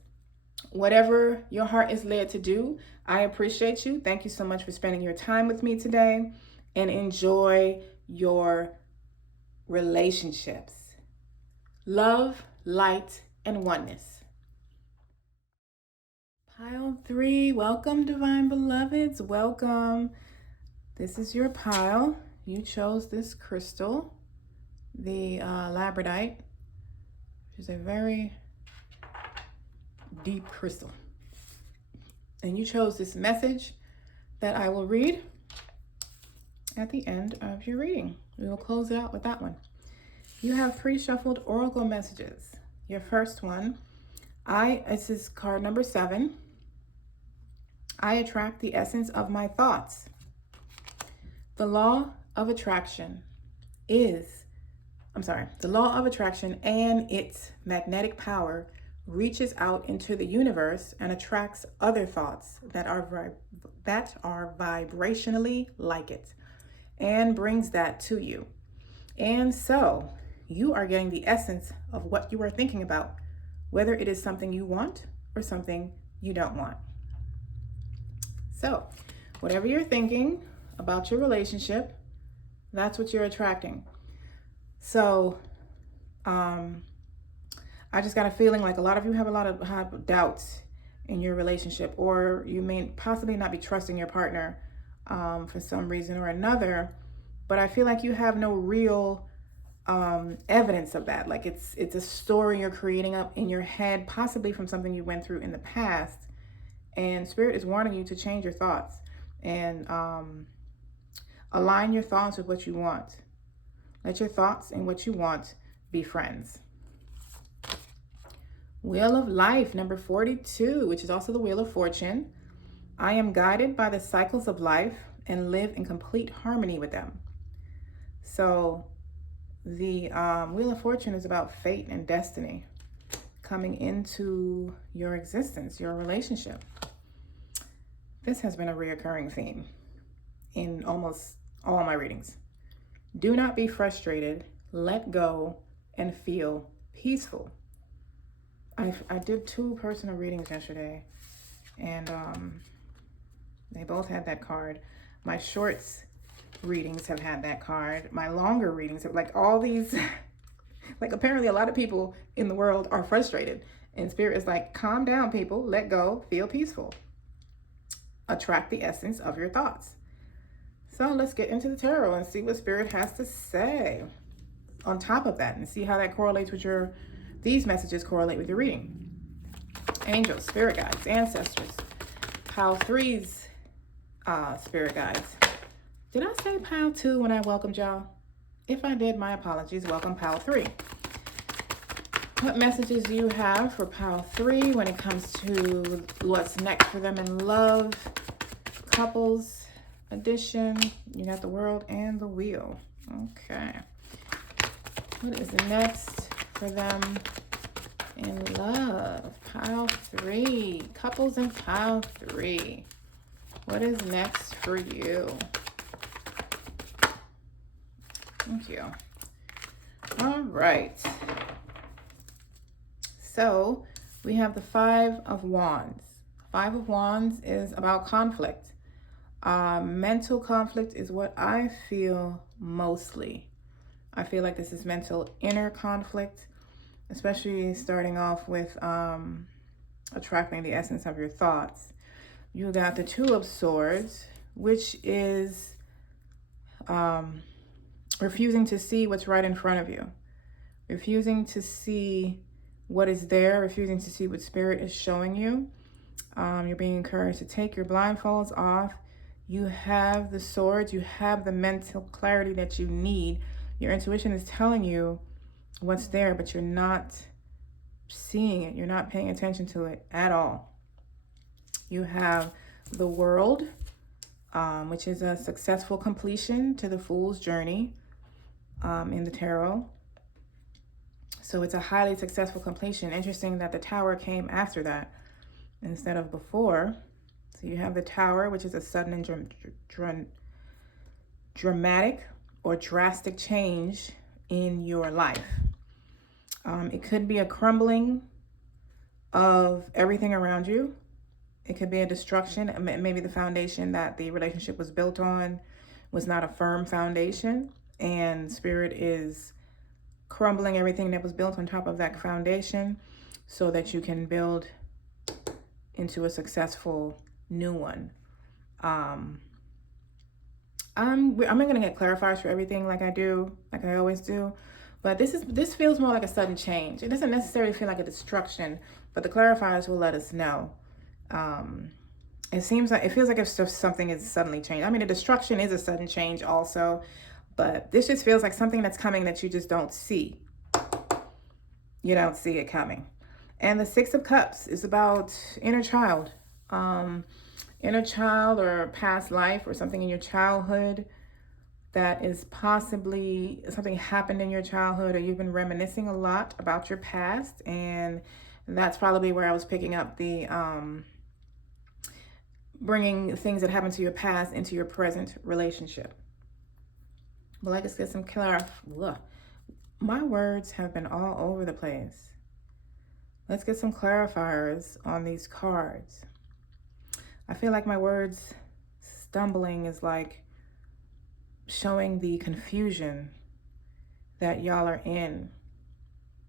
whatever your heart is led to do. I appreciate you. Thank you so much for spending your time with me today, and enjoy your relationships. Love, light, and oneness. Pile 3, welcome, divine beloveds, welcome. This is your pile. You chose this crystal, the labradorite, which is a very deep crystal. And you chose this message that I will read at the end of your reading. We will close it out with that one. You have pre-shuffled oracle messages. Your first one, this is card number 7. I attract the essence of my thoughts. The law of attraction and its magnetic power reaches out into the universe and attracts other thoughts that are vibrationally like it, and brings that to you. And so you are getting the essence of what you are thinking about, whether it is something you want or something you don't want. So whatever you're thinking about your relationship, that's what you're attracting. So I just got a feeling like a lot of you have doubts in your relationship, or you may possibly not be trusting your partner for some reason or another, but I feel like you have no real evidence of that. Like it's a story you're creating up in your head, possibly from something you went through in the past. And Spirit is warning you to change your thoughts and align your thoughts with what you want. Let your thoughts and what you want be friends. Wheel of Life, number 42, which is also the Wheel of Fortune. I am guided by the cycles of life and live in complete harmony with them. So the Wheel of Fortune is about fate and destiny coming into your existence, your relationship. This has been a reoccurring theme in almost all my readings. Do not be frustrated, let go, and feel peaceful. I did 2 personal readings yesterday, and they both had that card. My shorts readings have had that card. My longer readings have, like, all these, like, apparently a lot of people in the world are frustrated. And Spirit is like, calm down, people, let go, feel peaceful. attract the essence of your thoughts. So let's get into the tarot and see what Spirit has to say on top of that, and see how that correlates with these messages correlate with your reading. Angels, spirit guides, ancestors, pile 3's spirit guides. Did I say pile 2 when I welcomed y'all? If I did, my apologies. Welcome, pile 3. What messages do you have for pile 3 when it comes to what's next for them in love, couples, addition? You got the World and the Wheel. Okay. What is next for them in love? Pile 3. Couples in pile 3. What is next for you? Thank you. All right. So we have the 5 of Wands. 5 of Wands is about conflict. Mental conflict is what I feel mostly. I feel like this is mental inner conflict, especially starting off with attracting the essence of your thoughts. You got the 2 of Swords, which is refusing to see what's right in front of you. Refusing to see what is there, refusing to see what Spirit is showing you. You're being encouraged to take your blindfolds off. You have the Swords, you have the mental clarity that you need. Your intuition is telling you what's there, but you're not seeing it. You're not paying attention to it at all. You have the World, which is a successful completion to the Fool's journey in the tarot. So it's a highly successful completion. Interesting that the Tower came after that instead of before. So you have the Tower, which is a sudden and dramatic or drastic change in your life. It could be a crumbling of everything around you. It could be a destruction. Maybe the foundation that the relationship was built on was not a firm foundation, and Spirit is crumbling everything that was built on top of that foundation so that you can build into a successful new one. I'm going to get clarifiers for everything like I always do. But this feels more like a sudden change. It doesn't necessarily feel like a destruction, but the clarifiers will let us know. It feels like if something is suddenly changed. I mean, a destruction is a sudden change also, but this just feels like something that's coming that you just don't see. You don't see it coming. And the 6 of Cups is about inner child. Inner child or past life or something in your childhood that is possibly something happened in your childhood, or you've been reminiscing a lot about your past, and that's probably where I was picking up the bringing things that happened to your past into your present relationship. But let's get some my words have been all over the place. Let's get some clarifiers on these cards. I feel like my words stumbling is like showing the confusion that y'all are in.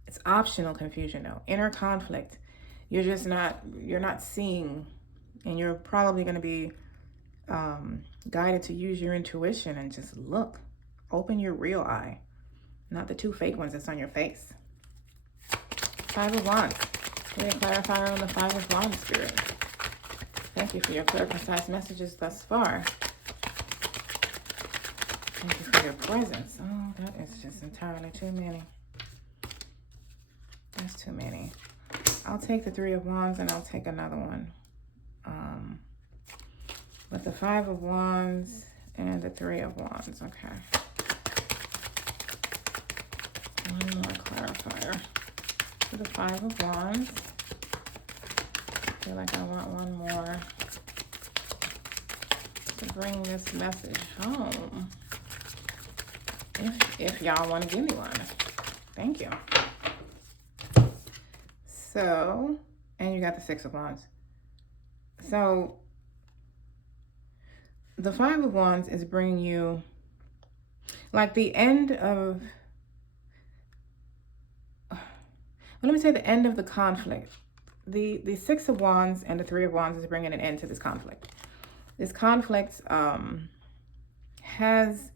It's optional confusion though. Inner conflict. You're not seeing, and you're probably going to be guided to use your intuition and just look. Open your real eye, not the 2 fake ones that's on your face. 5 of Wands. Give me a clarifier on the 5 of Wands, Spirit. Thank you for your clear, concise messages thus far. Thank you for your presence. Oh, that is just entirely too many. That's too many. I'll take the 3 of Wands and I'll take another one. With the 5 of Wands and the 3 of Wands. Okay. One more clarifier. For the 5 of Wands. I feel like I want one more to bring this message home. If y'all want to give me one. Thank you. So, and you got the 6 of Wands. So, the 5 of Wands is bringing you like the end of, let me say the end of the conflict. The 6 of Wands and the 3 of Wands is bringing an end to this conflict. This conflict has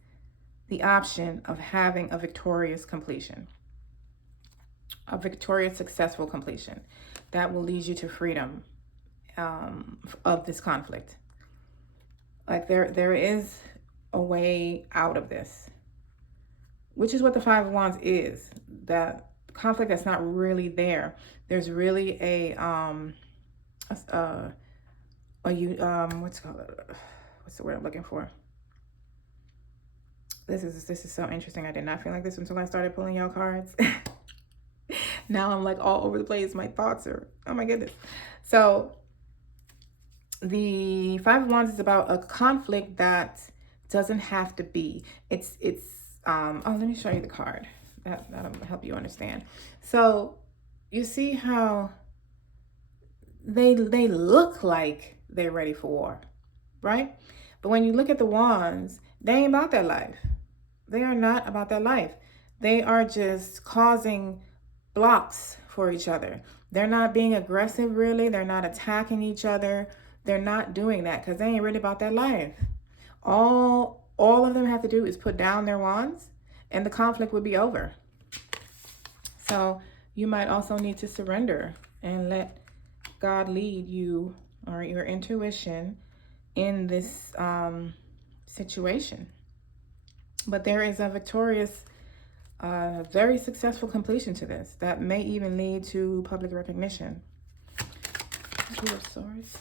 the option of having a victorious completion, a victorious, successful completion that will lead you to freedom of this conflict. Like there is a way out of this, which is what the Five of Wands is. That conflict that's not really there. There's really what's the word I'm looking for? This is so interesting. I did not feel like this until I started pulling y'all cards. Now I'm like all over the place. My thoughts are, oh my goodness. So the Five of Wands is about a conflict that doesn't have to be. It's oh, let me show you the card. That'll help you understand. So you see how they look like they're ready for war, right? But when you look at the wands, they ain't about that life. They are not about that life. They are just causing blocks for each other. They're not being aggressive, really. They're not attacking each other. They're not doing that because they ain't really about that life. All of them have to do is put down their wands and the conflict would be over. So you might also need to surrender and let God lead you or your intuition in this situation. But there is a victorious, very successful completion to this that may even lead to public recognition. Two of Swords.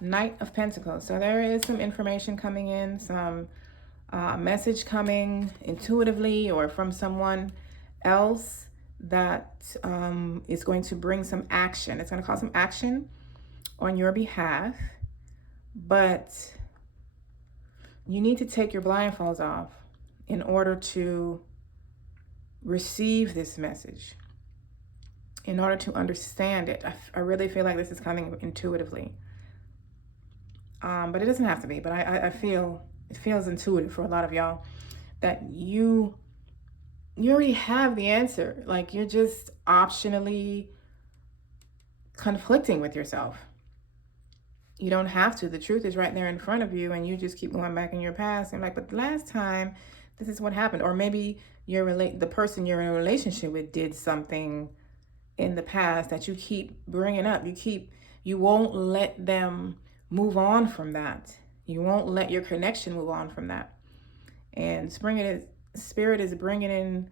Knight of Pentacles. So there is some information coming in, some message coming intuitively or from someone else that is going to bring some action. It's going to cause some action on your behalf, but you need to take your blindfolds off in order to receive this message, in order to understand it. I really feel like this is coming intuitively. But it doesn't have to be, but I feel it feels intuitive for a lot of y'all that you already have the answer. Like you're just optionally conflicting with yourself. You don't have to. The truth is right there in front of you and you just keep going back in your past and like, but last time this is what happened. Or maybe the person you're in a relationship with did something in the past that you keep bringing up. You won't let them move on from that. You won't let your connection move on from that. And Spirit is bringing in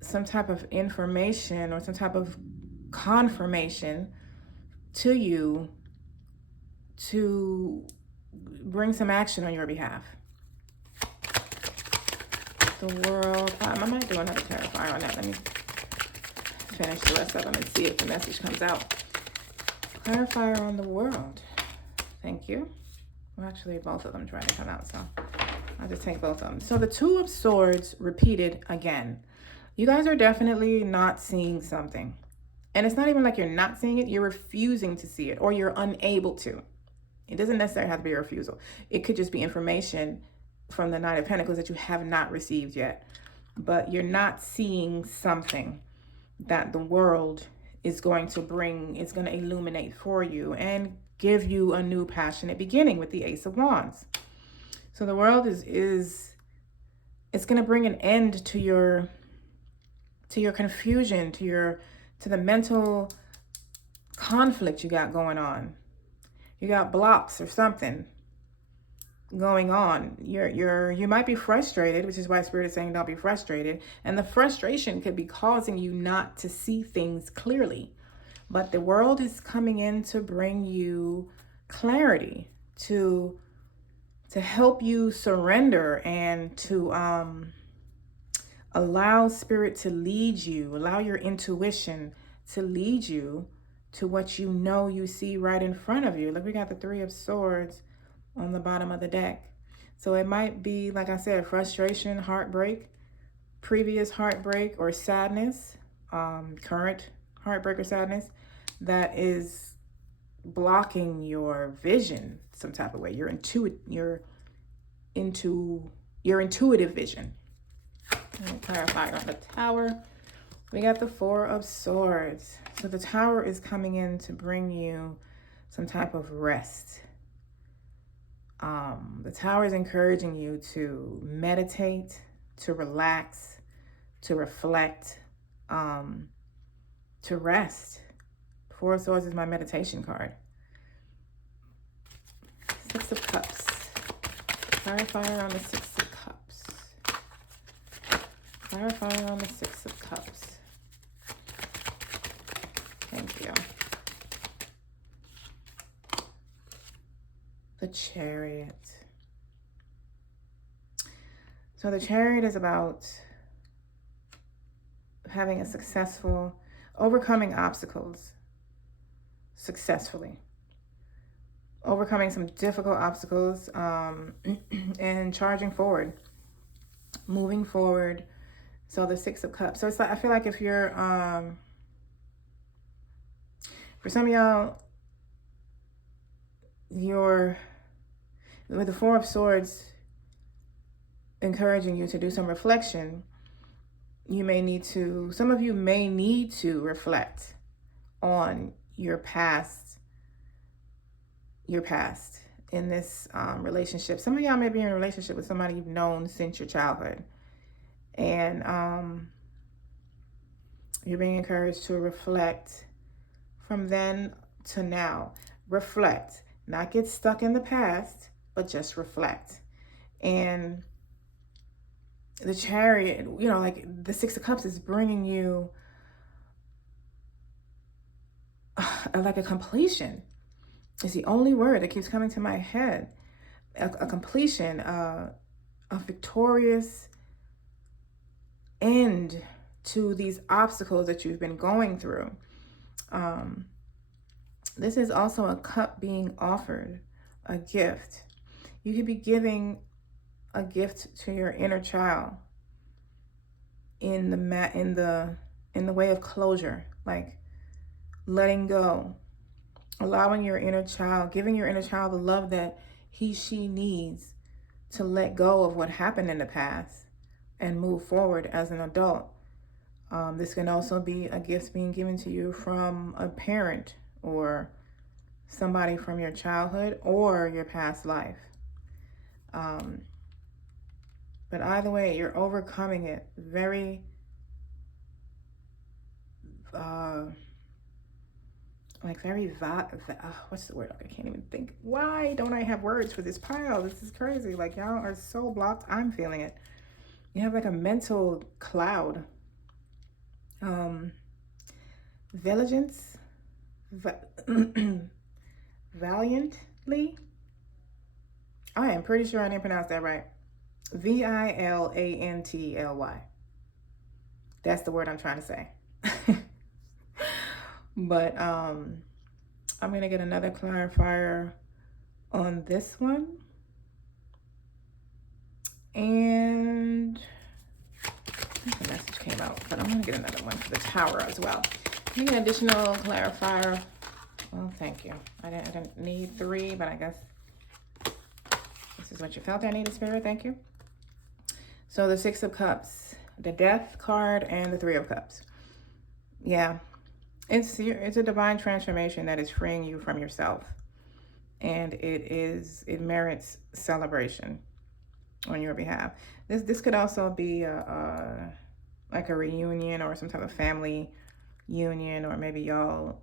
some type of information or some type of confirmation to you to bring some action on your behalf. The World. I might do another clarifier on that. Let me finish the rest of them and see if the message comes out. Clarifier on the World. Thank you. Well, actually, both of them trying to come out, so I'll just take both of them. So the Two of Swords repeated again. You guys are definitely not seeing something. And it's not even like you're not seeing it. You're refusing to see it or you're unable to. It doesn't necessarily have to be a refusal. It could just be information from the Knight of Pentacles that you have not received yet. But you're not seeing something that the world is going to bring, is going to illuminate for you and give you a new passionate beginning with the Ace of Wands. So the world it's going to bring an end to your confusion, to the mental conflict you got going on. You got blocks or something going on. You might be frustrated, which is why Spirit is saying don't be frustrated. And the frustration could be causing you not to see things clearly. But the world is coming in to bring you clarity, to help you surrender and to allow Spirit to lead you, allow your intuition to lead you to what you know you see right in front of you. Look, we got the Three of Swords on the bottom of the deck. So it might be, like I said, frustration, heartbreak, previous heartbreak or sadness, current heartbreak or sadness that is blocking your vision some type of way. Your intuitive vision. And clarify on the Tower. We got the Four of Swords. So the Tower is coming in to bring you some type of rest. The Tower is encouraging you to meditate, to relax, to reflect, to rest. Four of Swords is my meditation card. Six of Cups. Clarifier on the Six of Cups. Clarifier on the Six of Cups. Thank you. The Chariot. So the Chariot is about having a successful, overcoming obstacles successfully. Overcoming some difficult obstacles and charging forward, moving forward. So the Six of Cups. So it's like, I feel like if you're, for some of y'all, you're, with the Four of Swords encouraging you to do some reflection, some of you may need to reflect on your past in this relationship. Some of y'all may be in a relationship with somebody you've known since your childhood. And you're being encouraged to reflect from then to now. Reflect. Not get stuck in the past, but just reflect. And the Chariot, like the Six of Cups is bringing you like a completion. It's the only word that keeps coming to my head. A completion, a victorious end to these obstacles that you've been going through. This is also a cup being offered, a gift. You could be giving a gift to your inner child in the way of closure, like letting go, allowing your inner child, giving your inner child the love that she needs to let go of what happened in the past and move forward as an adult. This can also be a gift being given to you from a parent or somebody from your childhood or your past life. But either way, you're overcoming it very, what's the word? I can't even think. Why don't I have words for this pile? This is crazy. Like, y'all are so blocked. I'm feeling it. You have like a mental cloud. Vigilance, valiantly. I am pretty sure I didn't pronounce that right. Vilantly. That's the word I'm trying to say. But I'm gonna get another clarifier on this one. And the message came out, but I'm gonna get another one for the Tower as well. Let me get an additional clarifier. Well, thank you. I didn't need 3, but I guess this is what you felt I needed, Spirit. Thank you. So the Six of Cups, the Death card, and the Three of Cups. Yeah, it's a divine transformation that is freeing you from yourself, and it merits celebration on your behalf. This could also be like a reunion or some type of family union, or maybe y'all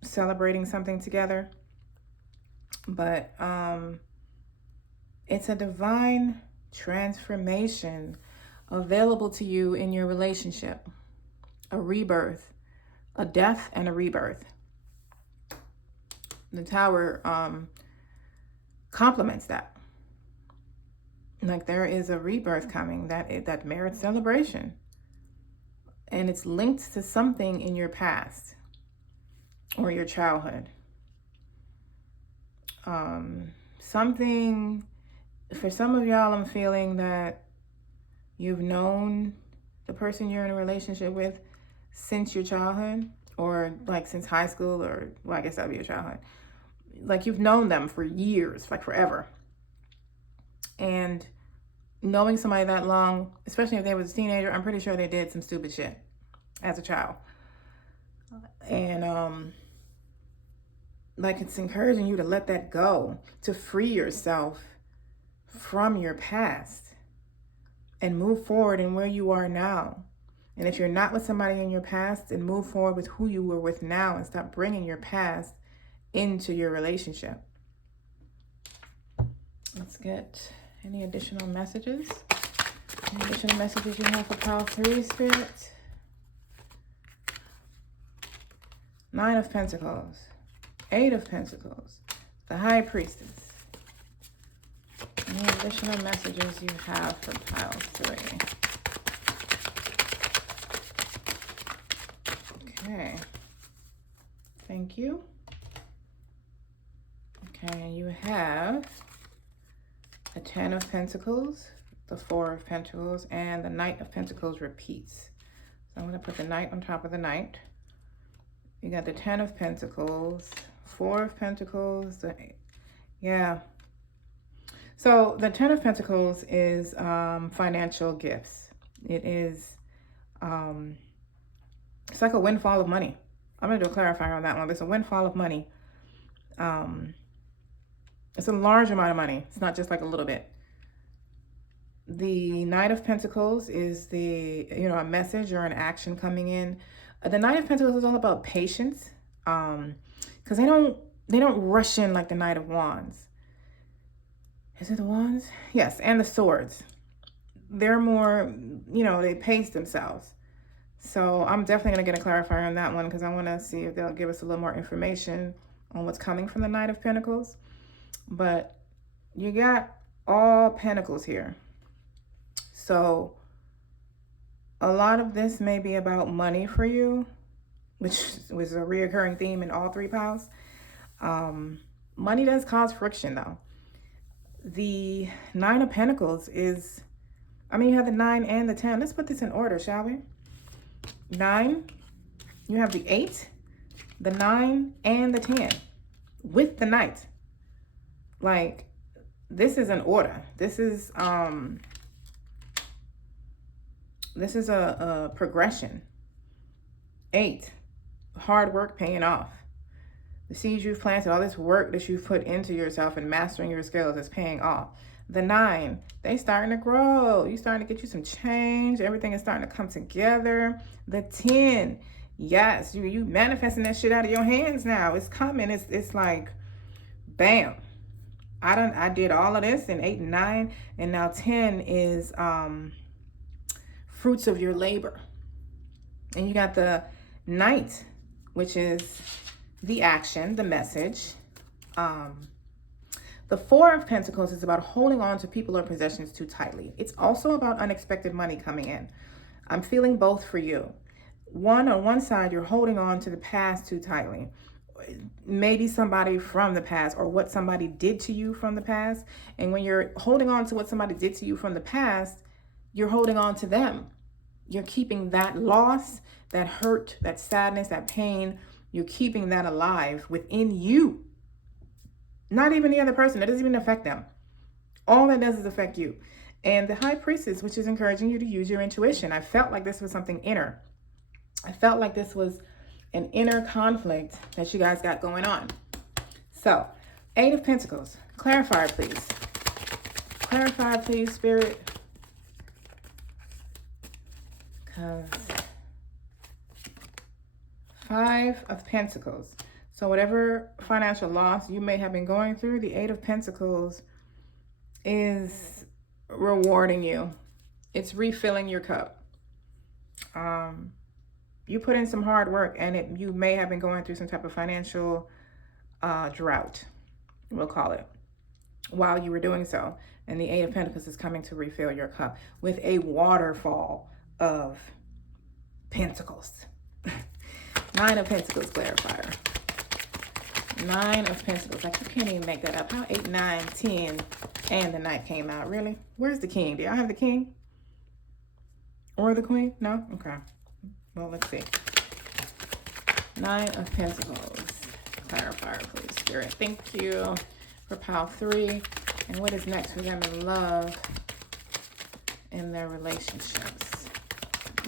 celebrating something together. But it's a divine transformation available to you in your relationship. A rebirth, a death and a rebirth. The Tower complements that. Like, there is a rebirth coming that merits celebration. And it's linked to something in your past or your childhood. Something, for some of y'all, I'm feeling that you've known the person you're in a relationship with since your childhood, or like since high school, or, well, I guess that'd be your childhood. Like, you've known them for years, like forever. And knowing somebody that long, especially if they was a teenager, I'm pretty sure they did some stupid shit as a child. And like it's encouraging you to let that go, to free yourself from your past and move forward in where you are now. And if you're not with somebody in your past, then move forward with who you were with now and stop bringing your past into your relationship. Let's get any additional messages. Any additional messages you have for pile 3, Spirit? 9 of Pentacles, 8 of Pentacles, the High Priestess. Any additional messages you have for pile 3? Okay. Thank you. Okay, and you have the 10 of Pentacles, the 4 of Pentacles, and the Knight of Pentacles repeats. So I'm going to put the Knight on top of the Knight. You got the 10 of Pentacles, 4 of Pentacles, yeah. So the 10 of Pentacles is financial gifts. It is, it's like a windfall of money. I'm going to do a clarifier on that one. There's a windfall of money. It's a large amount of money. It's not just like a little bit. The Knight of Pentacles is the, a message or an action coming in. The Knight of Pentacles is all about patience, because they don't rush in like the Knight of Wands. Is it the Wands? Yes, and the Swords. They're more, they pace themselves. So I'm definitely going to get a clarifier on that one, because I want to see if they'll give us a little more information on what's coming from the Knight of Pentacles. But you got all Pentacles here. So a lot of this may be about money for you, which was a reoccurring theme in all 3 piles. Money does cause friction, though. The 9 of Pentacles is, you have the 9 and the 10. Let's put this in order, shall we? 9, you have the 8, the 9, and the 10 with the Knight. Like, this is an order. This is a progression. 8, hard work paying off. The seeds you've planted, all this work that you've put into yourself and mastering your skills is paying off. The 9, they starting to grow. You starting to get you some change. Everything is starting to come together. The 10, yes, you manifesting that shit out of your hands now. It's coming. It's like, bam. I did all of this in 8 and 9, and now 10 is fruits of your labor. And you got the Knight, which is the action, the message. The 4 of Pentacles is about holding on to people or possessions too tightly. It's also about unexpected money coming in. I'm feeling both for you. On one side, you're holding on to the past too tightly. Maybe somebody from the past, or what somebody did to you from the past. And when you're holding on to what somebody did to you from the past, you're holding on to them. You're keeping that loss, that hurt, that sadness, that pain. You're keeping that alive within you. Not even the other person. It doesn't even affect them. All that does is affect you. And the High Priestess, which is encouraging you to use your intuition. I felt like this was something inner. I felt like this was an inner conflict that you guys got going on. So, 8 of Pentacles. Clarifier, please. Clarifier, please, Spirit. Because 5 of Pentacles. So whatever financial loss you may have been going through, the 8 of Pentacles is rewarding you. It's refilling your cup. You put in some hard work, and you may have been going through some type of financial drought, we'll call it, while you were doing so. And the 8 of Pentacles is coming to refill your cup with a waterfall of Pentacles. 9 of Pentacles clarifier. 9 of Pentacles. Like, you can't even make that up. How 8, 9, 10, and the Knight came out? Really? Where's the King? Do y'all have the King? Or the Queen? No? Okay. Well, let's see. 9 of Pentacles. Clarifier, please, Spirit. Thank you for pile 3. And what is next for them in love, in their relationships,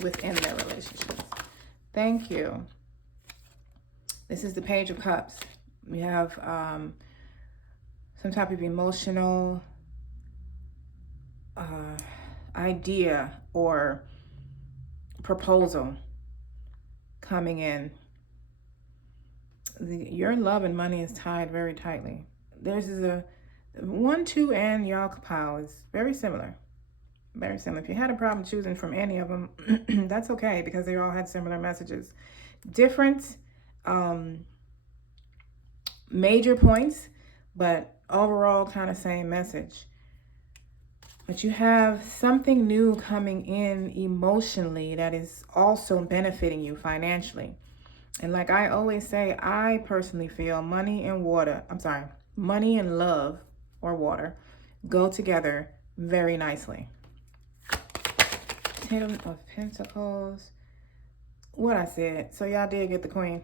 within their relationships? Thank you. This is the Page of Cups. We have some type of emotional idea or proposal coming in. Your love and money is tied very tightly. There's a 1, 2, and Yalkapao is very similar. Very similar. If you had a problem choosing from any of them, that's okay, because they all had similar messages. Different major points, but overall kind of same message. But you have something new coming in emotionally that is also benefiting you financially. And like I always say, I personally feel money and love or water go together very nicely. 10 of Pentacles. What I said. So y'all did get the Queen.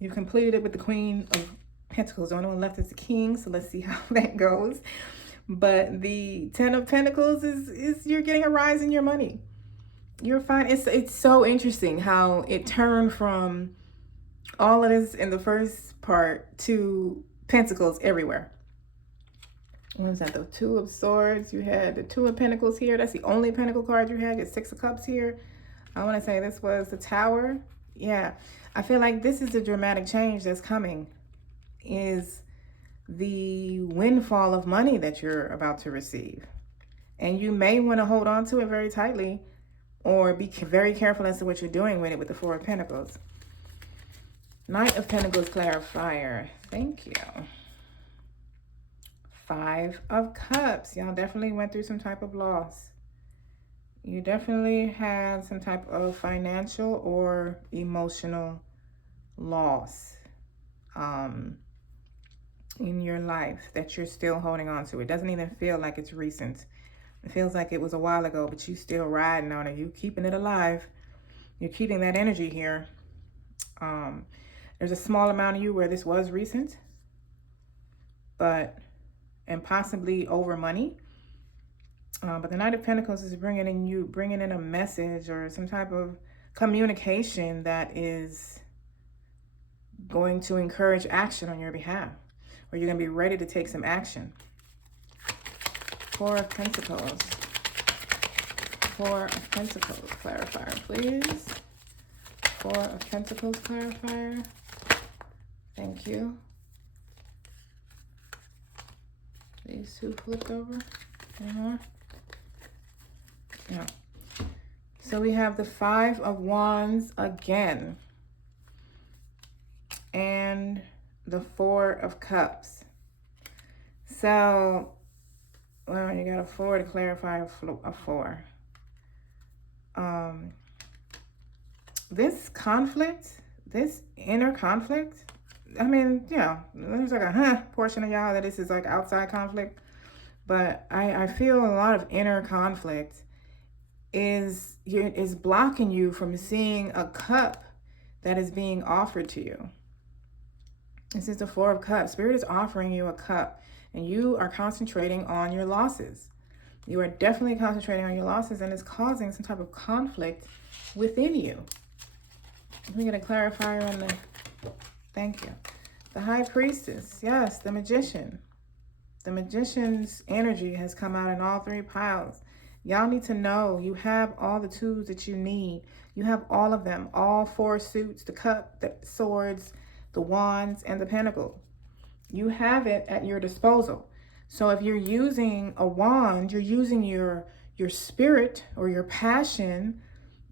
You completed it with the Queen of Pentacles. The only one left is the King. So let's see how that goes. But the 10 of Pentacles is you're getting a rise in your money. You're fine. It's so interesting how it turned from all of this in the first part to Pentacles everywhere. What was that? The 2 of Swords. You had the 2 of Pentacles here. That's the only Pentacle card you had. You had 6 of Cups here. I want to say this was the Tower. Yeah. I feel like this is a dramatic change that's coming. Is the windfall of money that you're about to receive. And you may want to hold on to it very tightly, or be very careful as to what you're doing with it with the 4 of Pentacles. Knight of Pentacles clarifier. Thank you. 5 of Cups. Y'all definitely went through some type of loss. You definitely had some type of financial or emotional loss in your life that you're still holding on to. It doesn't even feel like it's recent. It feels like it was a while ago, but you still riding on it. You keeping it alive. You're keeping that energy here. There's a small amount of you where this was recent, and possibly over money. But the Knight of Pentacles is bringing in a message or some type of communication that is going to encourage action on your behalf, or you're going to be ready to take some action. 4 of Pentacles. 4 of Pentacles clarifier, please. 4 of Pentacles clarifier. Thank you. These 2 flipped over. Yeah. So we have the 5 of Wands again. And the 4 of Cups. So, well, you got a 4 to clarify a 4. This conflict, this inner conflict, I mean, yeah, there's like a portion of y'all that this is like outside conflict. But I feel a lot of inner conflict is blocking you from seeing a cup that is being offered to you. This is the 4 of Cups. Spirit is offering you a cup, and you are concentrating on your losses. You are definitely concentrating on your losses, and it's causing some type of conflict within you. Let me get a clarifier on the... Thank you. The High Priestess. Yes, the Magician. The Magician's energy has come out in all 3 piles. Y'all need to know you have all the tools that you need. You have all of them. All 4 suits, the cup, the swords, the wands, and the pentacle. You have it at your disposal. So if you're using a wand, you're using your spirit or your passion,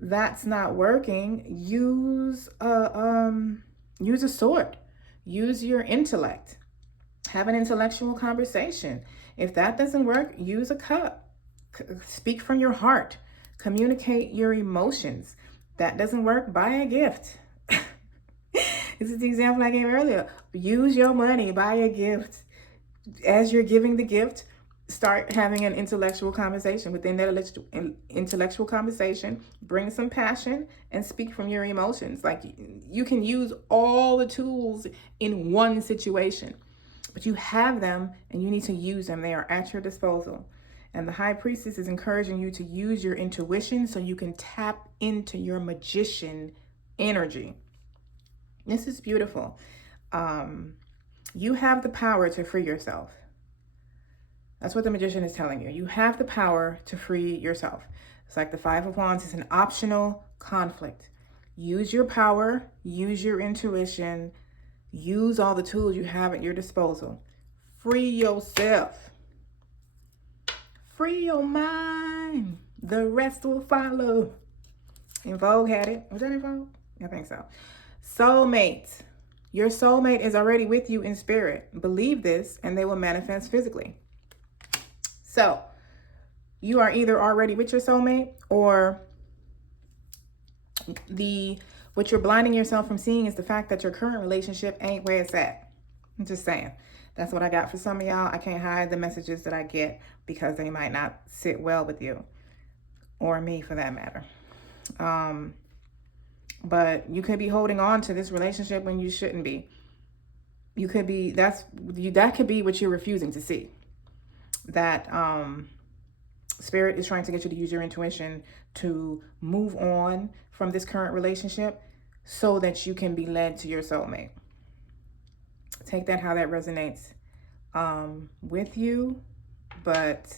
that's not working. Use a sword. Use your intellect. Have an intellectual conversation. If that doesn't work, use a cup. Speak from your heart. Communicate your emotions. That doesn't work, buy a gift. This is the example I gave earlier. Use your money, buy a gift. As you're giving the gift, start having an intellectual conversation. Within that intellectual conversation, bring some passion and speak from your emotions. Like, you can use all the tools in one situation, but you have them and you need to use them. They are at your disposal. And the High Priestess is encouraging you to use your intuition so you can tap into your magician energy. This is beautiful. You have the power to free yourself. That's what the magician is telling you. You have the power to free yourself. It's like the Five of Wands is an optional conflict. Use your power, use your intuition, use all the tools you have at your disposal. Free yourself. Free your mind. The rest will follow. In Vogue had it. Was that in Vogue? I think so. Soulmate. Your soulmate is already with you in spirit. Believe this and they will manifest physically. So, you are either already with your soulmate, or what you're blinding yourself from seeing is the fact that your current relationship ain't where it's at. I'm just saying. That's what I got for some of y'all. I can't hide the messages that I get because they might not sit well with you, or me for that matter. But you could be holding on to this relationship when you shouldn't be. You could be, that could be what you're refusing to see. That spirit is trying to get you to use your intuition to move on from this current relationship so that you can be led to your soulmate. Take that how that resonates with you. But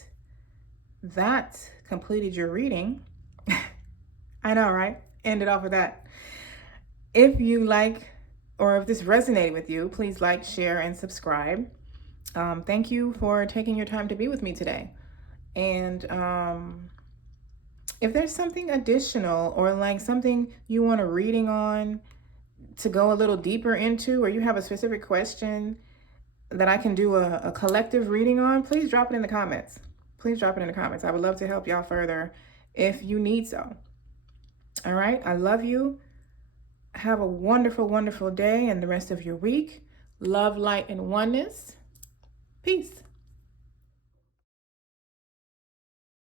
that completed your reading. I know, right? End it off with that. If you like, or if this resonated with you, please like, share, and subscribe. Thank you for taking your time to be with me today. And if there's something additional, or like something you want a reading on to go a little deeper into, or you have a specific question that I can do a collective reading on, please drop it in the comments. Please drop it in the comments. I would love to help y'all further if you need so. All right. I love you. Have a wonderful, wonderful day and the rest of your week. Love, light, and oneness. Peace.